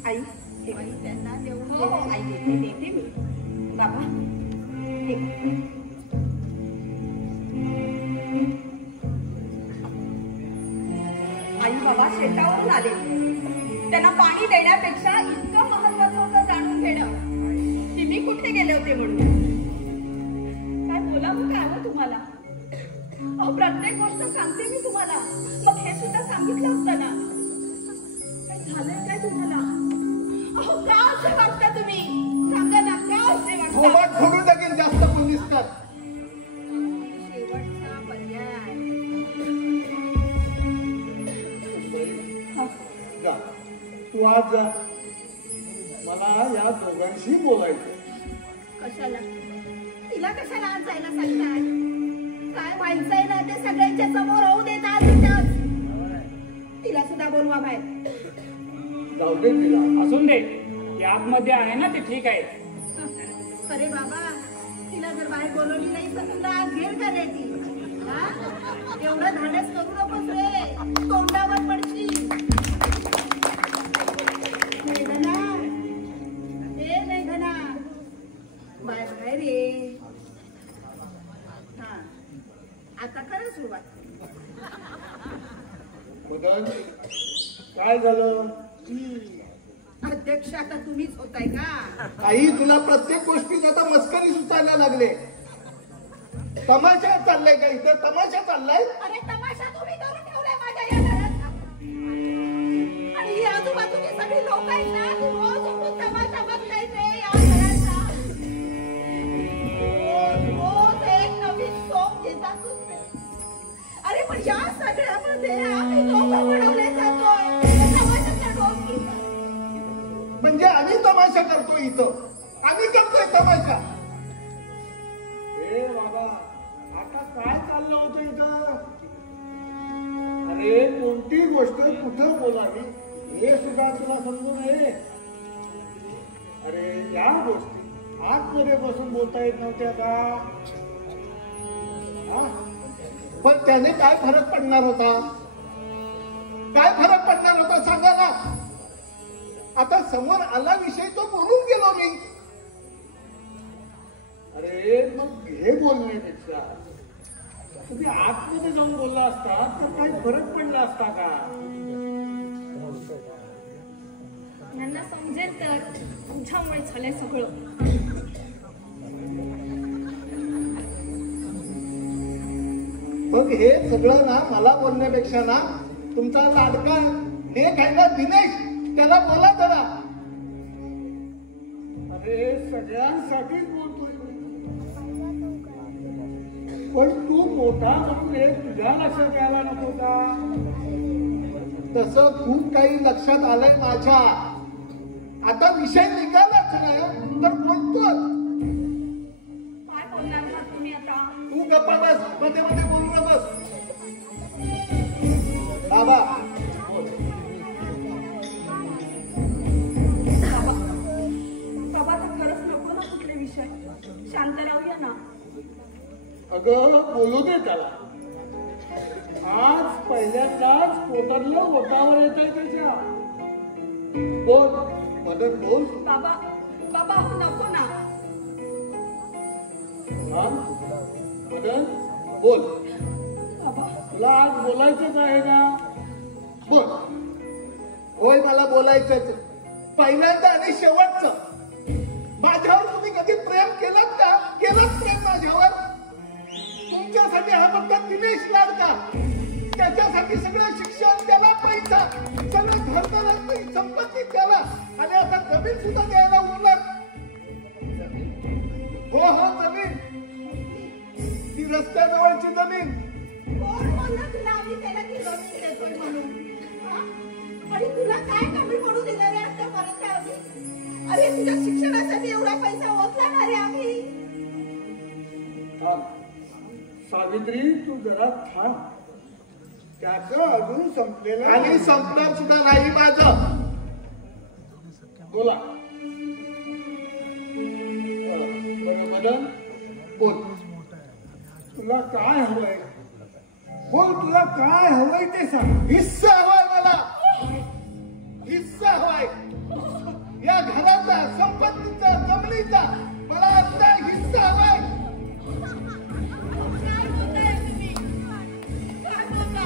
आई त्यांना देऊ. हो हो आई, देते मी. बाबा आई बाबा शेतावरून आले, त्यांना पाणी देण्यापेक्षा इतकं महत्वाचं होतं जाणून घेणं की मी कुठे गेले होते म्हणून. काय बोलावं काय हवं तुम्हाला? अहो प्रत्येक गोष्ट सांगते मी तुम्हाला, मग हे सुद्धा सांगितलं होतं ना. काय झालंय काय तुम्हाला? अहो का असे वागता तुम्ही? सांगा ना, का असे वागता? सोबत फोडून टाकेल जास्त बोललीस तर. शेवटचा पर्याय. जा तू आज जा, मला या दोघांशी बोलायचं. कशाला? तिला कशाला आज जायला सांगताय? काय व्हायचंय ना ते सगळ्यांच्या समोर होऊ देतात. तिला सुद्धा बोलवा बाहेर. जाऊ दे तिला. असून दे, ती आतमध्ये आहे ना, ते ठीक आहे. अरे बाबा, तिला जर बाहेर बोलवली नाही तर तुला आज घेर का रे ती? हा? एवढं धाडस करू नकोस रे, तोंडावर पडशील. मेघना, ए मेघना, बाहेर बाहेर ये. हा, आता करा सुरुवात. मदन, काय झालं? अध्यक्ष आता तुम्हीच होताय का? आई, तुला प्रत्येक गोष्टीत आता मस्करी सुचायला लागले. तमाशा चाललाय का इथं? तमाशा चाललाय? अरे तमाशा तुम्ही करून ठेवलाय माझ्या या घरात. आणि ही आजूबाजूची सगळी लोक आहेत ना, ती रोज उठून तमाशा बघतायत रे या घराचा. रोज एक नवीन सोंग घेतात तुम्ही. अरे पण या सगळ्यामध्ये आम्ही दोघं बनवले जातोय. तमाशाचा डोस घेतात. म्हणजे आम्ही तमाशा करतोय इथं? आम्ही करतोय तमाशा? हे बाबा, आता काय चाललं होतं इथं? अरे कोणती गोष्ट कुठं बोलावी हे सुद्धा तुला समजून ये. अरे या गोष्टी आतमध्ये बसून बोलता येत नव्हत्या का? हा? पण त्याने काय फरक पडणार होता? काय फरक पडणार होता सांगा ना. आता समोर आला विषय तो बोलून गेलो मी. अरे मग हे बोलण्यापेक्षा तुम्ही आतमध्ये जाऊन बोलला असता तर काही फरक पडला असता का? यांना समजेल तर तुझ्यामुळे झालंय सगळं. मग हे सगळं ना मला बोलण्यापेक्षा ना तुमचा लाडका लेक आहे ना दिनेश, त्याला बोला जरा. अरे सगळ्यांसाठीच बोलतोय, पण तू मोठा म्हणून हे तुझ्या लक्षात यायला नको का? तसं खूप काही लक्षात आलंय माझ्या. आता विषय निघालाच ना तर बोलतोच. काय बोलणार आहात तुम्ही आता? तू गप्पा बस, मध्ये मध्ये बोलू नकोस. बाबा बाबा तर खरंच नको ना कुठले विषय. शांत राहूया ना. अगं बोलू दे त्याला. आज पहिल्यांदाच पोटातलं ओटावर येत आहे त्याच्या. बोल मदत, बोल. बाबा बाबा हो नको ना. हा मदत, बोल. बाबा तुला आज बोलायचंच आहे ना? बोल. होय मला बोलायचंच. पहिल्यांदा आणि शेवटचं. माझ्यावर तुम्ही कधी प्रेम केलं का? केलं प्रेम माझ्यावर? तुमच्यासाठी हा फक्त दिनेश लाडका, त्याच्यासाठी सगळं शिक्षण, त्याला पैसा, सगळं घरदाराची संपत्ती त्याला, आणि आता जमीन सुद्धा द्यायला उरलं. हो हो जमीन, ती रस्त्याजवळची जमीन. कोण बोलला तुला आम्ही त्याला ती जमीन देतोय म्हणून? हा? आणि तुला काय कमी पडू दिलं रे आतापर्यंत आम्ही? अरे तुझ्या शिक्षणासाठी एवढा पैसा ओतला ना रे आम्ही. सावित्री तू जरा थांब. त्याचं अजून संपलेलं आणि संपणार सुद्धा नाही माझं. बोला. बरं मदन बोल. तुला काय हवंय? बोल, तुला काय हवंय ते सांग. हिस्सा हवाय मला. हिस्सा हवाय या घराचा, संपत्तीचा, जमिनीचा. मला आता हिस्सा हवाय. काय बोलताय तुम्ही? काय बोलता?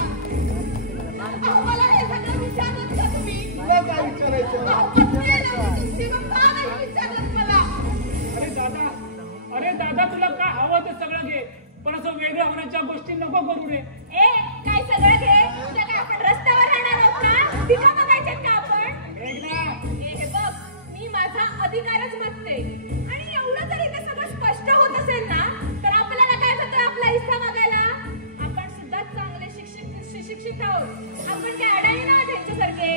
मला हे सगळं विचारलं का तुम्ही? तुला काय विचारायचं? पत्नी आहे ना तुमची, मग का नाही विचारलं मला? अरे दादा तुला काय हवं ते सगळं घे, पण असं वेगळं होण्याच्या गोष्टी नको करू रे. ए, काय सगळं घे? उद्या काय आपण रस्त्यावर राहणार आहोत ना? तिथं बघायचे का आपण? हे बघ, मी माझा अधिकारच मागते. आणि एवढं जरी ते सगळं स्पष्ट होत असेल ना, तर आपल्याला काय होतं आपला हिस्सा मागायला? आपण सुद्धा चांगले शिक्षित आहोत. आपण काय अडाणी ना त्यांच्यासारखे.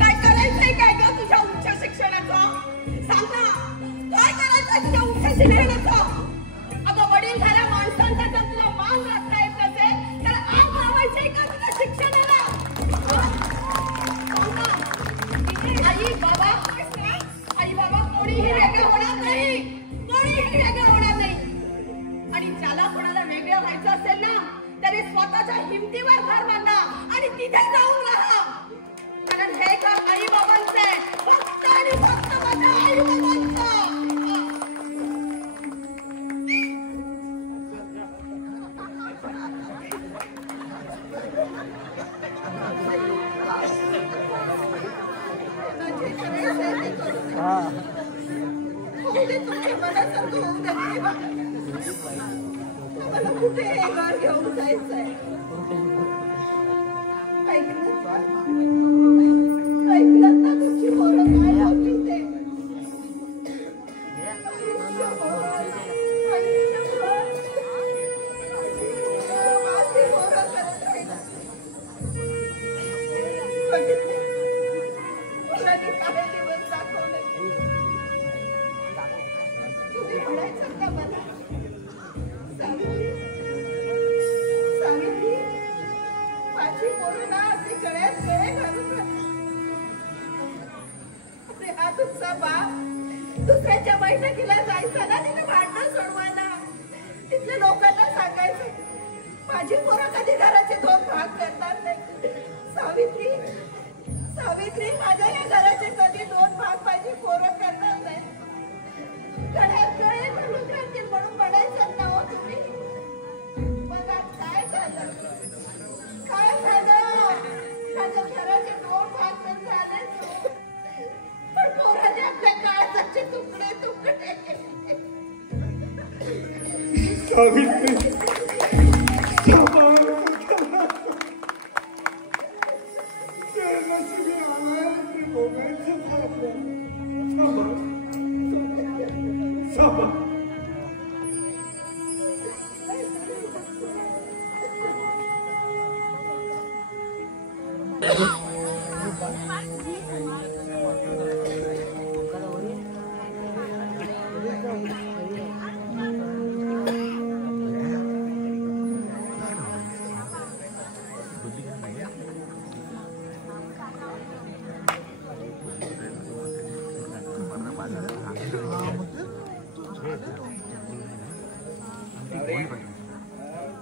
काय करायचंय काय ग तुझ्या उच्च शिक्षणाचं? सांग ना, काय करायचंय तुझ्या उच्च शिक्षणाचं? अगं वडीलधाऱ्या माणसांचा जर तुला मान राखता येत नसेल तर आग लावायचंय का तुझ्या शिक्षणाला? आई बाबा कोणीही वेगळं होणार नाही. कोणीही वेगळं होणार नाही. आणि ज्याला कोणाला वेगळं व्हायचं असेल ना, तरी स्वतःच्या हिमतीवर घर बांधा आणि तिथे जाऊन राहा. कारण हे घर आई बाबांचं आहे. फक्त आणि फक्त माझ्या आई बाबांचं. मला कुठे हे घर घेऊन जायचंय? ऐकलं ना तुमची पोरं काय होती ते? माझी पोरं करत राहिलं. मुलांनी काही दिवस दाखवले. तुम्ही म्हणायचं का मला? सावित्री, माझी पोरं ना ती गळ्यात गळे घालून अरे हा तुमचा बाप दुसऱ्याच्या बैठकीला जायचा ना, तिथे भांडणं सोडवायला. तिथल्या लोकांना सांगायचं माझी पोरं कधी घराचे 2 भाग करणार नाही. सावित्री, सावित्री, माझ्या या घराचे कधी 2 भाग माझी पोरं करणार नाही. गळ्यात गळे घालून राहतील म्हणून म्हणायचं ना हो तुम्ही. मग आज काय झालं? काय झालं? माझ्या घराचे 2 भाग तर झालेच, पण पोराने आपल्या काळजाचे तुकडे तुकडे केले. सावित्री,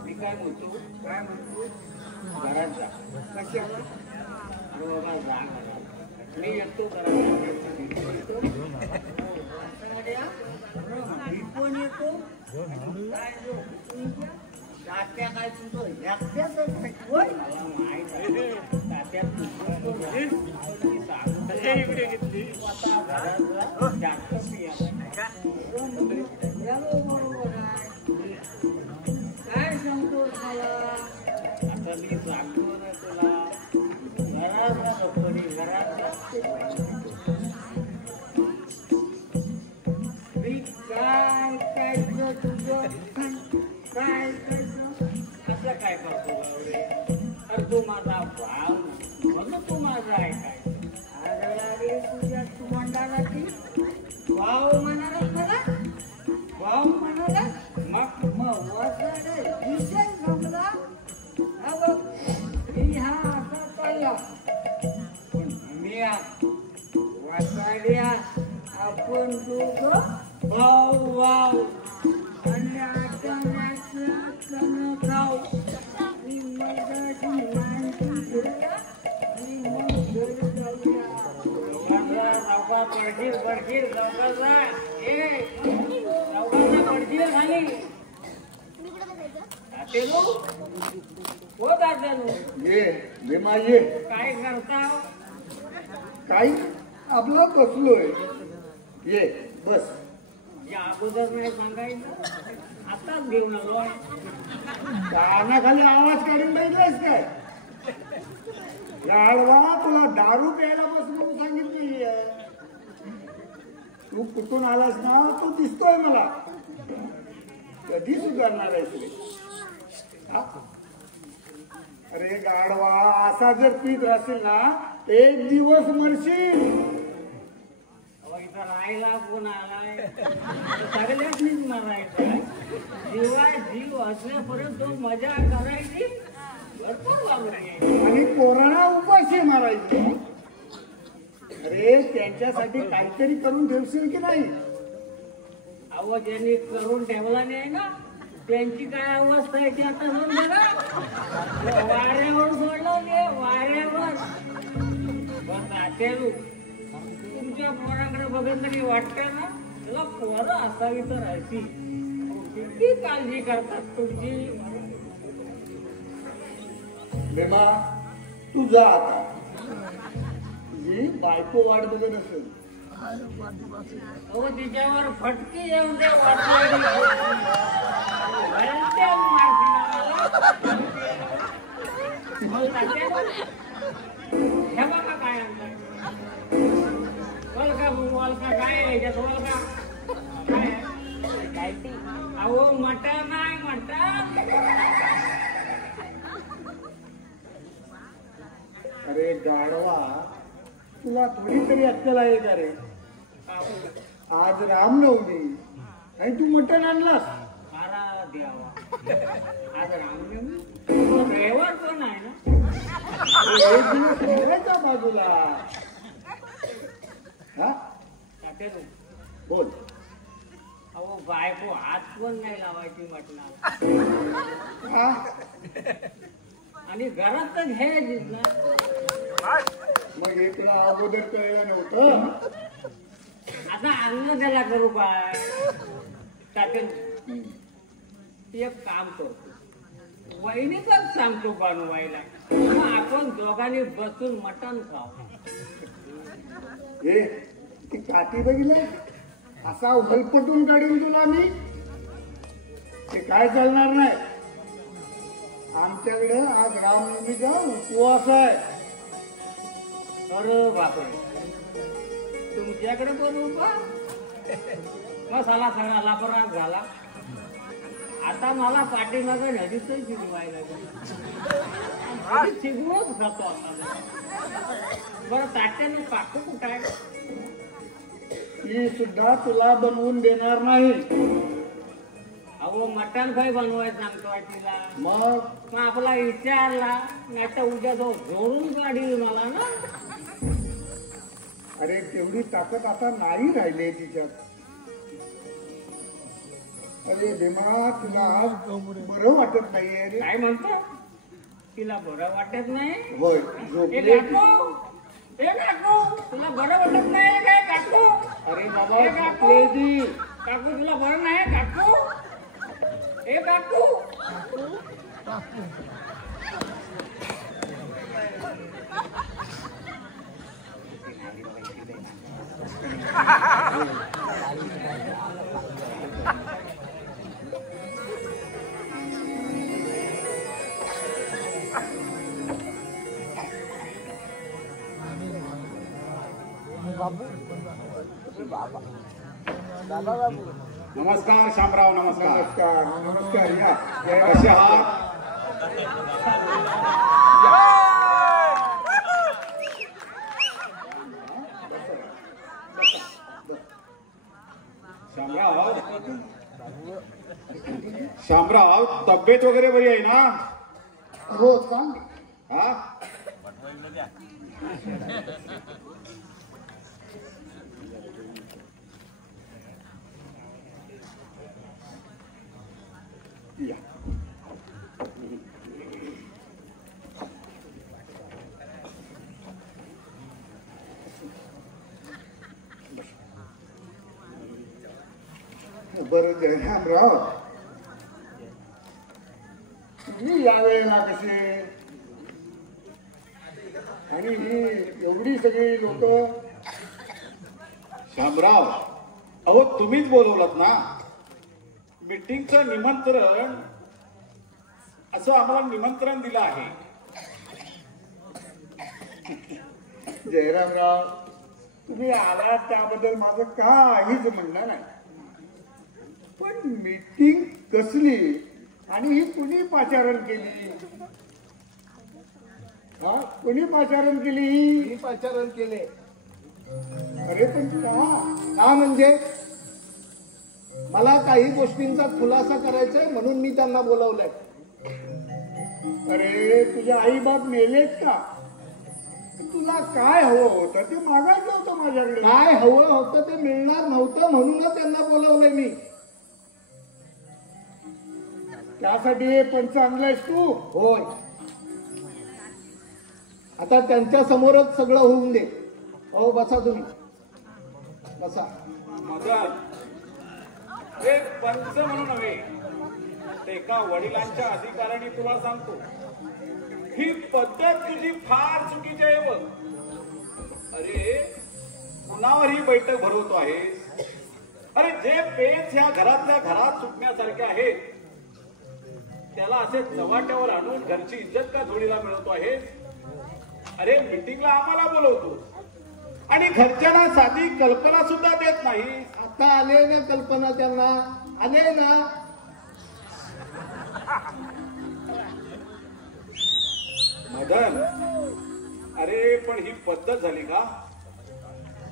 मी काय म्हणतो घरात जा. कशाला? बाबा जा. मी येतो मी पण येतो. तात्या काय तुझं एकट्याच होय? मला माहित आहे तात्या जास्त काय सांगतो मला? आता मी सांगतो ना तुला, घरात नोकरी घरात मी काय ऐकायचं तुझं? काय ऐकायचं? असं काय करतो अरे तू माझा भाव म्हणून तू माझा ऐकायचं. अरे तुझ्या तोंडाला ती मी वाचाड्या आपण दोघं भाऊ भाऊ आणि आठवड्याचं कण खाऊ आणि मगाशी माणसं फिरूया आणि मग घरी जाऊया. नौका पडशील पडशील नौकाचा नौकाचा पडशील खाली तात्यानो हो तात्यानो ये भीमा ये. काय करता काही आपला बसलोय. ये बस. या अगोदर नाही सांगायचं आताच घेऊन आलोय. कानाखाली आवाज काढून बघितलायस काय? गाढवा तुला दारू प्यायला बस म्हणून सांगितली. तू कुठून आलास ना तू दिसतोय मला. कधी सुधारणार आहेस रे? हा? अरे गाढवा असा जर पीत राहशील ना एक दिवस मरशील. इथं राहायला कोण आलाय सगळ्याच मारायचं जीवा जीव असल्यापर्यंत मजा करायची भरपूर वागणे आणि कोरोना उपाशी मारायची. अरे त्यांच्यासाठी काहीतरी करून ठेवशील की नाही? अहो ज्यांनी करून ठेवला नाही ना त्यांची काय अवस्था आहे ती आता बघा. वाऱ्यावर सोडलं ते वाऱ्यावर. तुमच्या पोराकडे बघितलं की वाटतं ना त्याला पोरं असावी तर अशी किती काळजी करतात तुमची. बेमा तू जा आता. तुझी बायको वाट बघत असेल. अहो तिच्यावर फटकी येऊन ते वाटलं हे बघा काय आणतात वलका काय आहे याच्यात वलका काय अहो मटण नाही मटण. अरे गाढवा तुला थोडी तरी अक्कल आहे का रे? आज रामनवमी आणि तू मटण आणलास. मारा द्यावा आज रामनवमी रविवार पण आहे ना. एक दिवस ठेवायचा बाजूला. हा बोल. अहो बायको हात पण नाही लावायची म्हटणार हा आणि घरातच घ्यायची ना. मग हे तुला अगोदर कळलं नव्हतं. आता अन्न त्याला करू काय तात्या एक काम करतो वहिनीचाच सांगतो बनवायला मग आपण दोघांनी बसून मटण खाऊ. हे ती काठी बघितलं असा उलपटून काढीन तुला मी. ते काय चालणार नाही. आमच्याकडे आज रामनवमीचा उपवास आहे. अरे बापरे तुमच्याकडे पण उपवास. मसाला सगळा लापरात झाला. आता मला पाठीमागं नदीतच शिजवायला शिजवूच खातो आता. बरं तात्याने पाकू कुठं आहे? ती सुद्धा तुला बनवून देणार नाही. अहो मटण काय बनवायचं सांगतोय तिला. मग आपला विचारला नाही तर उद्या तो जोडून काढील मला ना. अरे तेवढी ताकद आता नाही राहिली तिच्यात. अरे भीमा तुला आज बरं वाटत नाहीये रे. काय म्हणतो तिला बरं वाटत नाही? होय हे झोपले. काकू हे काकू तुला बरं वाटत नाही काय काकू? अरे बाबा हे काकू झोपले ती. काकू तुला बरं नाही काकू? हे काकू नमस्कार शामराव. नमस्कार. नमस्कार नमस्कार. या कसे आहात? शामराव तब्येत वगैरे बरी आहे ना? हो सांग. हा बरं जयरामराव, तुम्ही यावेळेला कसे आणि ही एवढी सगळी लोक? शामराव, अहो तुम्हीच बोलवलात ना. मीटिंगचं निमंत्रण असं आम्हाला निमंत्रण दिलं आहे. जयरामराव, तुम्ही आलात त्याबद्दल माझं काहीच म्हणणं नाही, पण मीटिंग कसली आणि ही कुणी पाचारण केली? हा, कुणी पाचारण केली? मी पाचारण केले. अरे पण का म्हणजे मला काही गोष्टींचा खुलासा करायचा आहे म्हणून मी त्यांना बोलवलंय. अरे तुझे आई बाप मेलेत का? तुला काय हवं होतं ते मागायचं होतं माझ्याकडे. काय हवं होतं ते मिळणार नव्हतं म्हणूनच त्यांना बोलवलंय मी. त्यासाठी हे पंच आणलंयस तू? होय. आता त्यांच्या समोरच सगळं होऊन दे. अहो बसा तुम्ही, बसा. मदन, हे पंच म्हणून नव्हे, ते एका वडिलांच्या अधिकाराने तुला सांगतो, ही पद्धत तुझी फार चुकीची आहे बघ. अरे कुणावर ही बैठक भरवतो आहेस? अरे जे पेच ह्या घरातल्या घरात सुटण्यासारखे आहेत त्याला असे चव्हाट्यावर आणून घरची इज्जत का जोडीला मिळवतो आहेस? अरे मीटिंगला आम्हाला बोलवतो आणि घरच्यांना साधी कल्पना सुद्धा देत नाही. आता आले ना कल्पना, त्यांना आले ना. मदन, अरे पण ही पद्धत झाली का?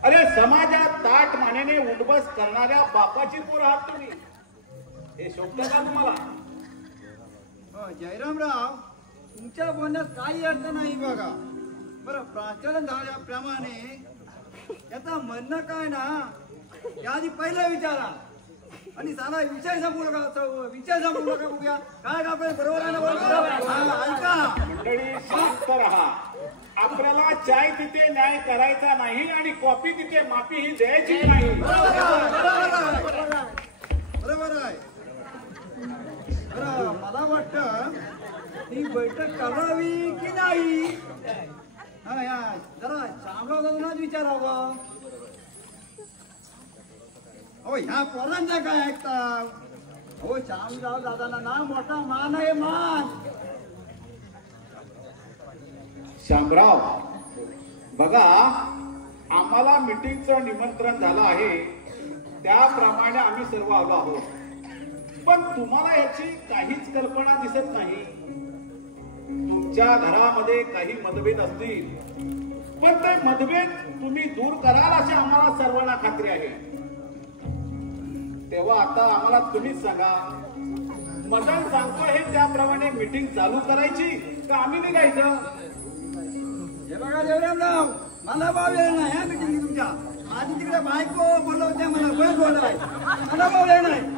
अरे समाजात ताट मानेने उठबस करणाऱ्या बापाची पोर आहात तुम्ही. हे शोभतं का तुम्हाला? जयरामराव, तुमच्या बोलण्यात काही अर्थ नाही बघा. बरं, प्राचलन झाल्याप्रमाणे याचा म्हणणं काय ना, याआधी पहिला विचारा आणि सारा विषय संपू नका बघूया. काय का आपल्याला बरोबर आहे ना? ऐका मंडळी, शांत राहा. आपल्याला चाय तिथे न्याय करायचा नाही आणि कॉफी तिथे माफी ही द्यायची नाही. बरोबर आहे. बरं, मला वाटतं ही बैठक करावी की नाही जरा शामराव दादांनाच विचारावं. अहो ह्या पोरांच्या काय ऐकता? हो, शामराव दादांना ना मोठा मान आहे, मान. शामराव, बघा, आम्हाला मीटिंगचं निमंत्रण झालं आहे त्याप्रमाणे आम्ही सर्व आलो आहोत. पण तुम्हाला याची काहीच कल्पना दिसत नाही. तुमच्या घरामध्ये काही मतभेद असतील, पण ते मतभेद तुम्ही दूर कराल अशी आम्हाला सर्वांना खात्री आहे. तेव्हा आता आम्हाला तुम्हीच सांगा, मदन सांगतोय त्याप्रमाणे मीटिंग चालू करायची का आम्ही निघायचं? हे बघा जयरामराव, मला भाव वेळ नाही ह्या मीटिंग तुमच्या. माझी तिकडे बायको बोलवते, मला वेळ बोलाय, मला भाव वेळ नाही.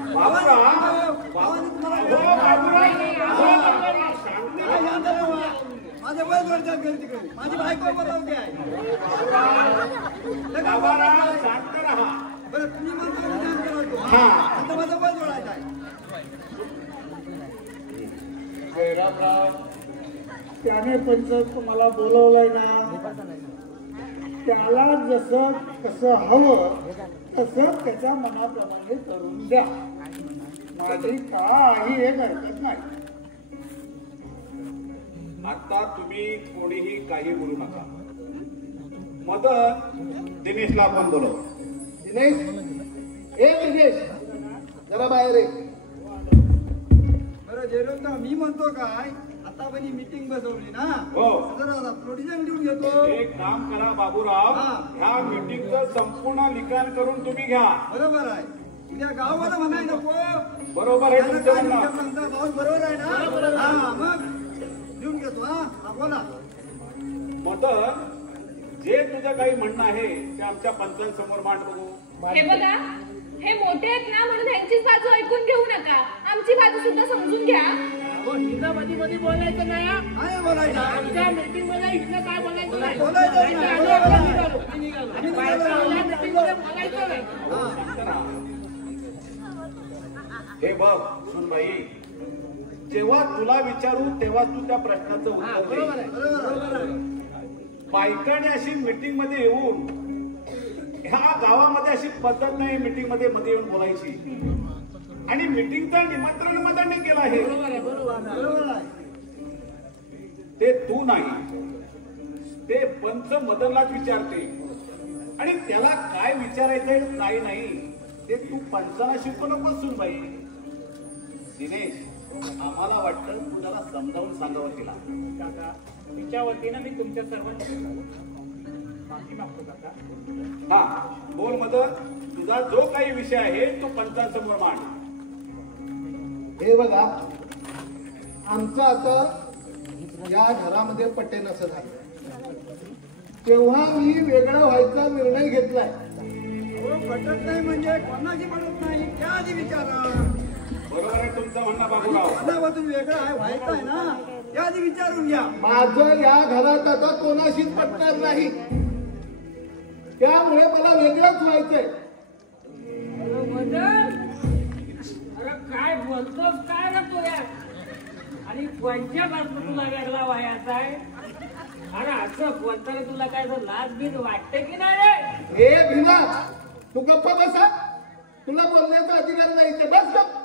माझं वय बोलतात घरी तिकडे, माझी बायको बोलवते आहे. शांत राहा. बरं, तुम्ही म्हणतो विचार करतो. आता माझं वय बोलायचं आहे. जयरामराव, त्याने पंच तुम्हाला बोलवलंय ना, त्याला जसं कसं हवं तसं त्याच्या मनाप्रमाणे करून द्या. माझी काही एक हरकत नाही. आता तुम्ही कोणीही काही बोलू नका. मदन, दिनेशला आपण बोलव. दिनेश, ए दिनेश, जरा बाहेर ये. बरं जयरामराव, मी म्हणतो काय, आता पण मीटिंग बसवली ना, हो. जरा प्रोडिजन देऊन घेतो. एक काम करा बाबूराव, ह्या मीटिंगचं संपूर्ण लिखाण करून तुम्ही घ्या. बरोबर आहे. उद्या गावाला म्हणाय नको. बरोबर आहे तुमचं म्हणणं. पाऊस बरोबर आहे ना? हा, मग देऊन घेतो. हा बोला. मदन, जे तुझं काही म्हणणं आहे ते आमच्या पंचांसमोर मांड बघू. हे बघा, हे मोठे आहेत ना म्हणून ह्यांचीच बाजू ऐकून घेऊ नका, आमची बाजू सुद्धा समजून घ्या. हिला मध्ये मध्ये बोलायचं नाही. काय बोलायचं? आमच्या मीटिंग मध्ये हिला काय बोलायचं नाही. बोलायचं नाही. मीटिंग मध्ये बोलायचं नाही. बघ सुनबाई, जेव्हा तुला विचारू तेव्हा तू त्या प्रश्नाचं उत्तर दे. बरोबर आहे, बरोबर आहे. बायकाने अशी मीटिंग मध्ये येऊन, ह्या गावामध्ये अशी पद्धत नाही मीटिंग मध्ये येऊन बोलायची, आणि मीटिंगचं निमंत्रण मदाने केलं आहे. बरोबर आहे. ते तू नाही, ते पंच मदनलाच विचारते, आणि त्याला काय विचारायचंय काय नाही ते तू पंचाला शिकवू नकोस सुनबाई. दिनेश, आम्हाला वाटतं तू त्याला समजावून सांगावं तिला. काका, तिच्या वतीनं मी तुमच्या सर्वांची माफी मागतो काका. हा बोल मदन, तुझा जो काही विषय आहे तो पंचांसमोर मांड. हे बघा, आमचं आता या घरामध्ये पटेन असं झालं, तेव्हा मी वेगळं व्हायचा निर्णय घेतलाय. हो, पटत नाही म्हणजे कोणाची पटत नाही त्या आधी विचारा. बरोबर आहे तुमचं म्हणणं बाबूराव. कोणाबद्दल वेगळं आहे व्हायचं आहे ना, त्या आधी विचारून घ्या. माझं या घरात आता कोणाशीच पटणार नाही, त्यामुळे मला वेगळंच व्हायचंय. अरे काय बोलतोस काय रे तू यार? आणि कोणत्या बाजू तुला वेगळा व्हायचा आहे? अरे असं बोलताना तुला काय लाज बीज वाटते की नाही रे? हे भिना, तू गप्पा बसा, तुला बोलण्याचा अधिकार नाही ते बस गप्प.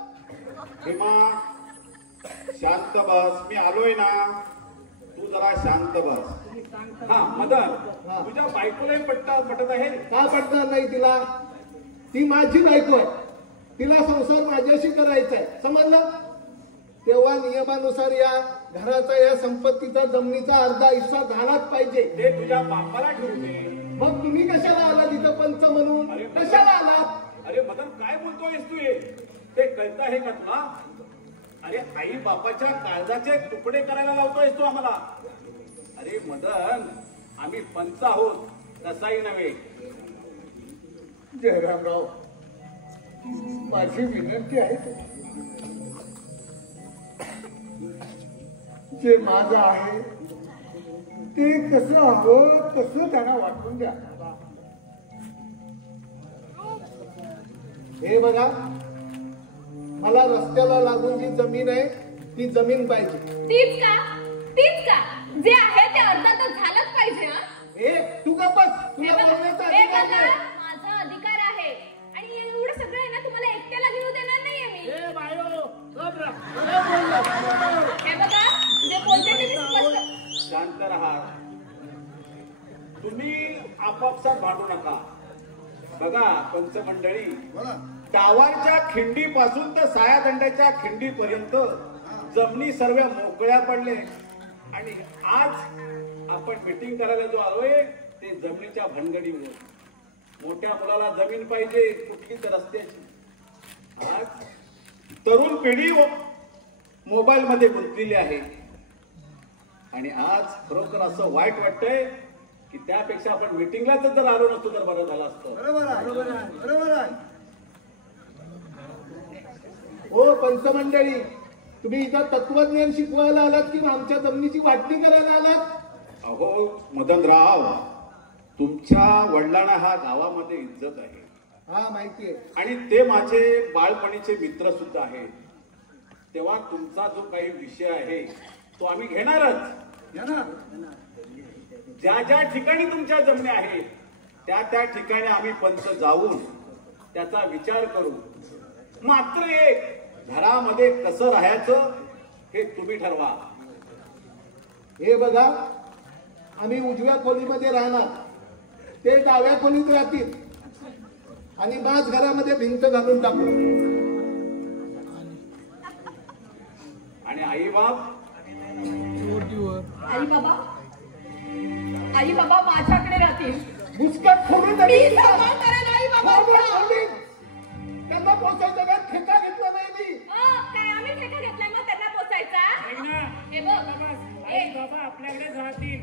भीमा, शांत बस, मी आलोय ना, तू जरा शांत बस. हा मदन, तुझ्या बायकोलाही पटत आहे? का पटणार नाही तिला? ती माझी बायको आहे, तिला संसार माझ्याशी करायचा आहे, समजलं? तेव्हा नियमानुसार या घराचा, या संपत्तीचा, जमिनीचा अर्धा हिस्सा झालाच पाहिजे. ते तुझ्या बापाला ठेवू दे. मग तुम्ही कशाला आला तिथं पंच म्हणून? अरे कशाला आला? अरे मदन, काय बोलतोयस तू? ते कळत आहे का तुला? अरे आई बापाच्या काळजाचे तुकडे करायला लावतोयस तू आम्हाला. अरे मदन, आम्ही पंच आहोत तसाही नव्हे. जयरामराव, माझी विनंती आहे, जे माझं आहे ते कसं हवं तसं त्यांना वाटून द्या. हे बघा, मला रस्त्याला लागून जी जमीन आहे ती जमीन पाहिजे. तीच का? तीच का? जे आहे ते अर्धातच झालंच पाहिजे ना? हे तू का बस, तुला बोलण्याचा हे अधिकार बघा, नाही. माझा अधिकार आहे, आणि एवढं सगळं आहे ना तुम्हाला एकट्याला घेऊ देणार नाहीये मी. हे बघा, जे बोलते ते मी स्पष्ट. शांत राहा, तुम्ही आपापसात भांडू नका. बघा पंचमंडळी, टावरच्या खिंडीपासून तर सायादंडाच्या खिंडीपर्यंत जमिनी सर्व मोकळ्या पडले, आणि आज आपण मीटिंग करायला जो आलोय ते जमिनीच्या भानगडीवर. मोठ्या मुलाला जमीन पाहिजे कुठली तर रस्त्याची. आज तरुण पिढी मोबाईल मध्ये गुंतलेली आहे, आणि आज खरोखर असं वाईट वाटतंय की त्यापेक्षा आपण मीटिंगलाच जर आलो नसतो तर बरं झालं असतं. बरोबर आहे, बरोबर आहे, बरोबर आहे. हो पंचमंडळी, तुम्ही इथं तत्वज्ञान शिकवायला आलात की आमच्या जमिनीची वाटणी करायला आलात? अहो मदनराव, तुमच्या वडिलांना हा गावामध्ये इज्जत आहे. हा माहिती आहे. आणि ते माझे बाळपणीचे मित्र सुद्धा आहेत. तेव्हा तुमचा जो काही विषय आहे तो आम्ही घेणारच. या ना. ज्या ज्या ठिकाणी तुमच्या जमिनी आहेत त्या त्या ठिकाणी आम्ही पंच जाऊन त्याचा विचार करू. मात्र एक, घरामध्ये कसं राहायचं हे तुम्ही ठरवा. हे बघा, आम्ही उजव्या खोलीमध्ये राहणार, ते डाव्या खोलीत राहतील, आणि माझ घरामध्ये भिंत घालून टाकू. आणि आई बाप? आई बाबा माझ्याकडे राहतील. मुस्कट फोडून मी सांभाळ करेन आई बाबा. त्यांना पोचायचं का? ठेका घेतला नाही मी. काय आम्ही ठेका घेतलाय मग त्यांना पोचायचा? हे बघ, आई बाबा आपल्याकडेच राहतील.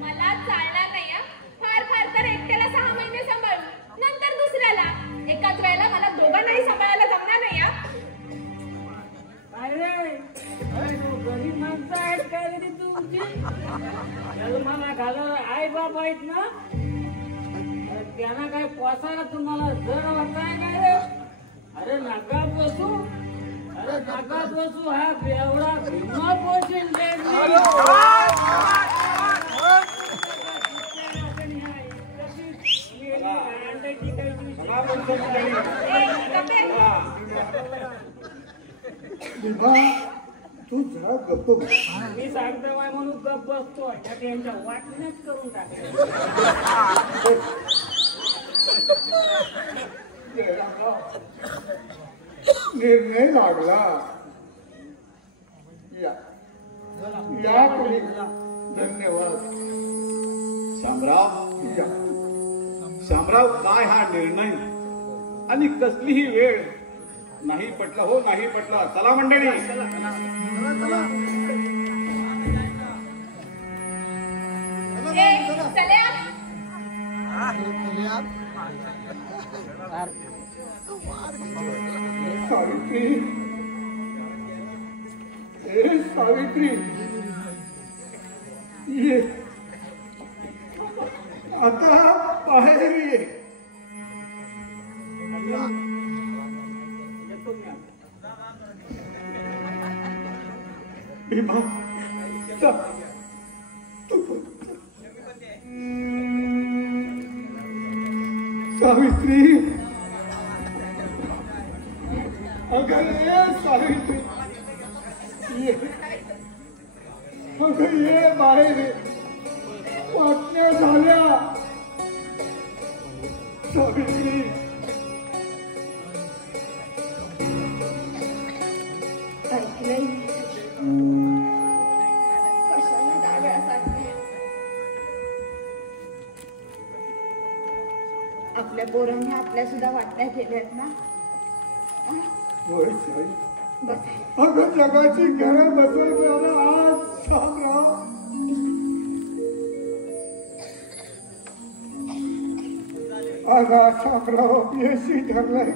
मला चालणार नाही हं. फार फार तर एकट्याला 6 महिने सांभाळून, नंतर दुसऱ्याला. एकाच वेळेला मला दोघांनाही सांभाळायला जमणार नाही हं. अरे गरीब माणसं आहेत काय रे तुमची? जन्माला घालून आई बाप आहेत ना, त्यांना काय पोसायला तुम्हाला जड वाटताय काय रे? अरे नका बसू. नका बसू हा एवढा भीमा पोषण तू जरा गप्प बस. मी सांगतो बाय म्हणून गप बसतोय त्यात यांच्या वाटण्याच करून टाकले. निर्णय लागला. या तुम्ही. धन्यवाद. शामराव काय हा निर्णय आणि कसलीही वेळ नाही पटलं हो नाही पटलं. चला मंडळी. सावित्री. सावित्री ये आता बाहेर ये. भीमा सावित्री. अगं ये सावित्री ये. अगं ये बाहेर ये. वाटण्या झाल्या. सावित्री ऐकलंय कशाला डाव्यासारखे आपल्या पोरांनी आपल्या सुद्धा वाटण्या केल्यात ना. होय साई. अगं जगाची घरं बसवल्याला आज शामराव. अगं शामराव येशी ठरलाय.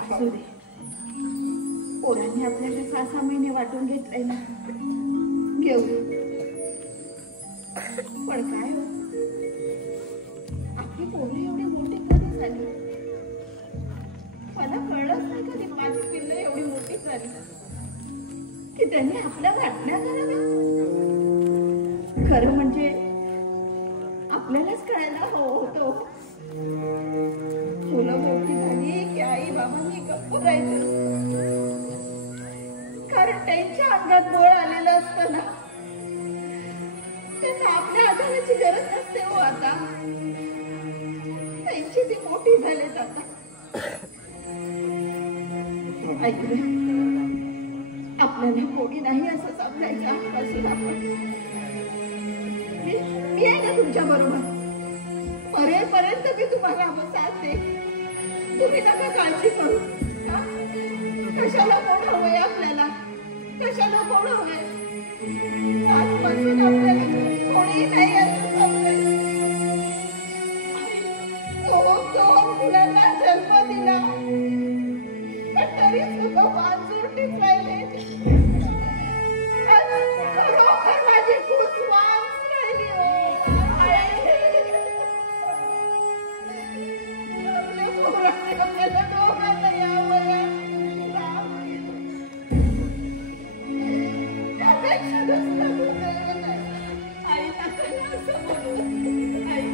असू दे. पोरांनी आपल्याला 6-6 महिने वाटून घेतलंय ना. घेऊ. पण काय हो आपली पोरं एवढी मोठी कधी झाली. मला कळलंच नाही कधी माझी पिल्लं एवढी मोठी झाली की त्यांनी आपल्या वाटण्या कराव्या. खरं म्हणजे आपल्यालाच कळायला हवं होतं. मुलं मोठी झाली की आई बाबांनी गप्प राहायचं. कारण त्यांच्या अंगात बळ आलेलं असतं ना. त्यांना आपल्या आधाराची गरज नसते हो आता. त्यांची ती मोठी झालेत आता. ऐकलं आपल्याला कोणी नाही असं समजायचं आजपासून आपण. मी आहे ना तुमच्या बरोबर. मरेपर्यंत मी तुम्हाला साथ दे. तुम्ही नका काळजी करू. कशाला कोण हवंय आपल्याला. कशाला कोण हवंय. आजपासून आपल्याला कोणी नाही असं समजायचं. 2 मुलांना जन्म दिला पण तरी सुद्धा वांजोटीच राहिले. खरोखर माझी खूप वांज राहिली हो. आपल्या दोघांना यावं त्यापेक्षा दुसरं दुसरं नाही. आई नका असं बोलू. आई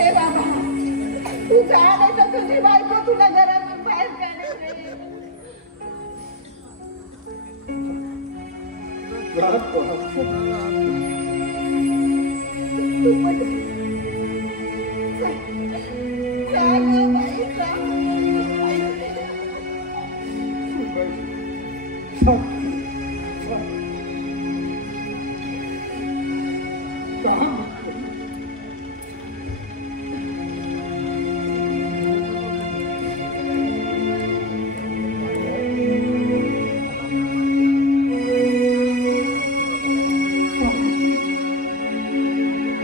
ए बाबा तू जा नाही तर तुझी बायको तुला घरातून बाहेर काढेल. तू पण जा गं बाई जा.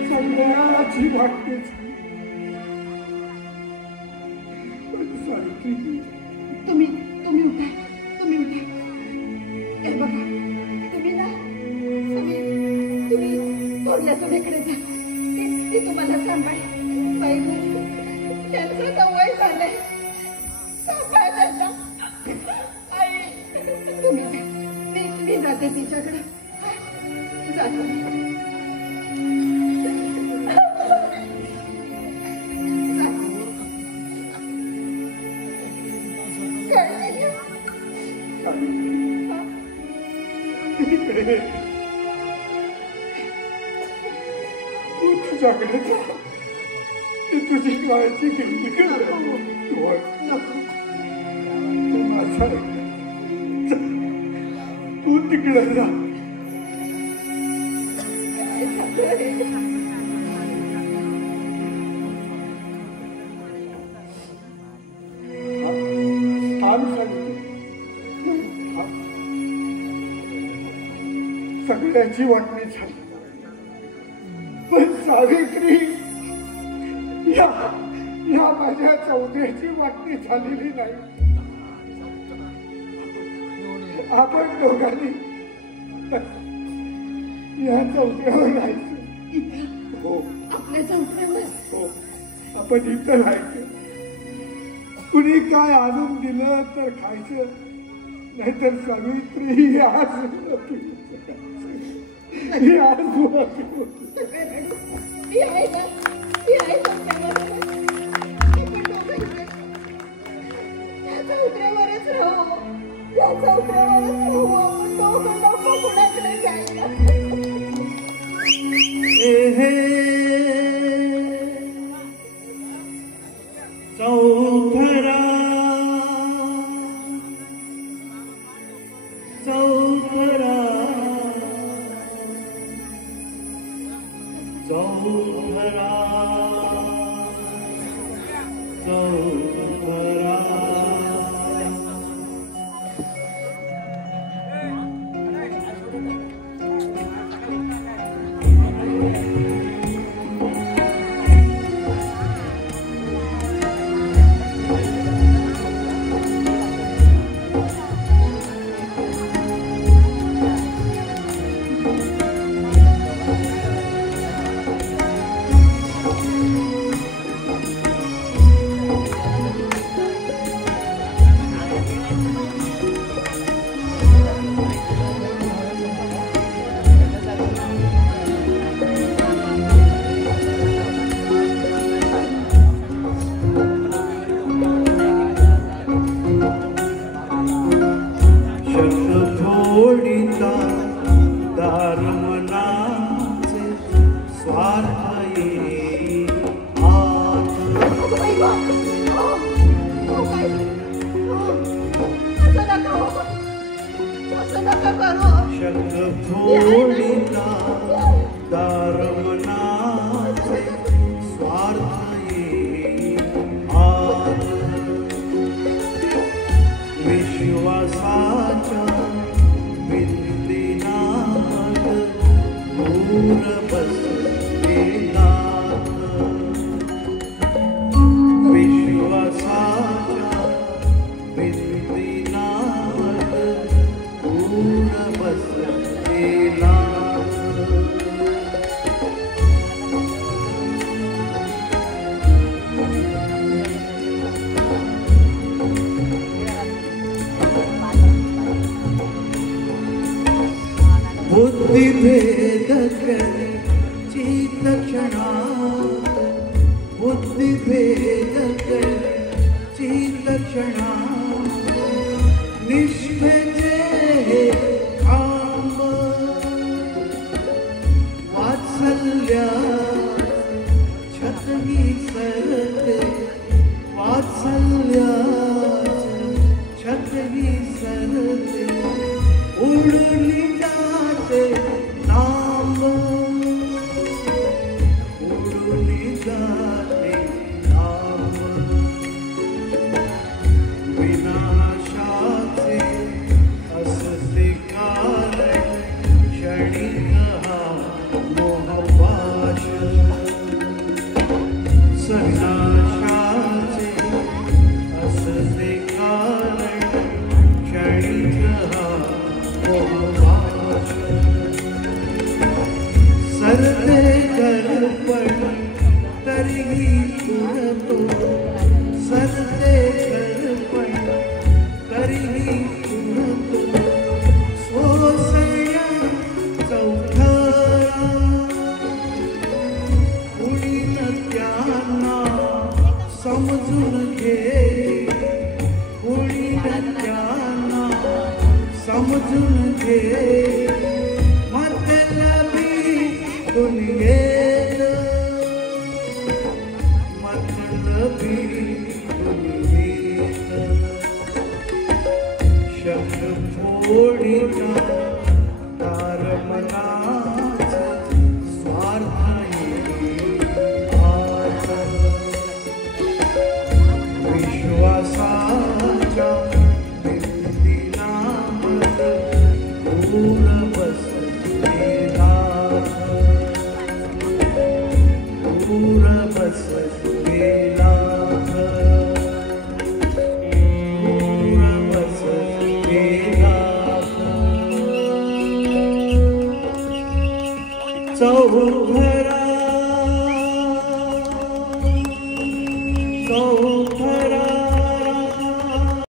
सगळ्याची वाटतेच. तुम्ही उठा. तुम्ही उठा. हे बघा तुम्ही नसुनीकडे जा. ती तुम्हाला सांभाळ. बाई त्यांचं तर वय झालंय. सांभाळ त्यांना. आई तुम्ही मी जाते तिच्याकडे. जातो. तुझ्याकडे तुझी काळजी केली तू तिकडे जा. सगळ्यांची वाटणी झाली पण सावित्री या माझ्या चौधरीची वाटणी झालेली नाही. आपण दोघांनी या चौथऱ्यावर राहायचं. हो आपल्या चौथऱ्यावर. हो आपण इथं राहायचं. कुणी काय आणून दिलं तर खायचं नाहीतर सावित्री आज चौथऱ्यावरच राहू. त्या चौथऱ्यावरच राहू. आपण दोघं नको कुणाकडे जायला. चौथरा चौथरा चौथरा चौथरा. Oh समजून घे कोणी त्यांना समजून घे मतलबी दुनियेत मतलबी दुनियेत शब्द फोडीचा तार मनाच स्वार्थ विश्वासाच्या भिंतीला मत दूर बसलेला दूर बसलेला दूर बसलेला चौघरा चौ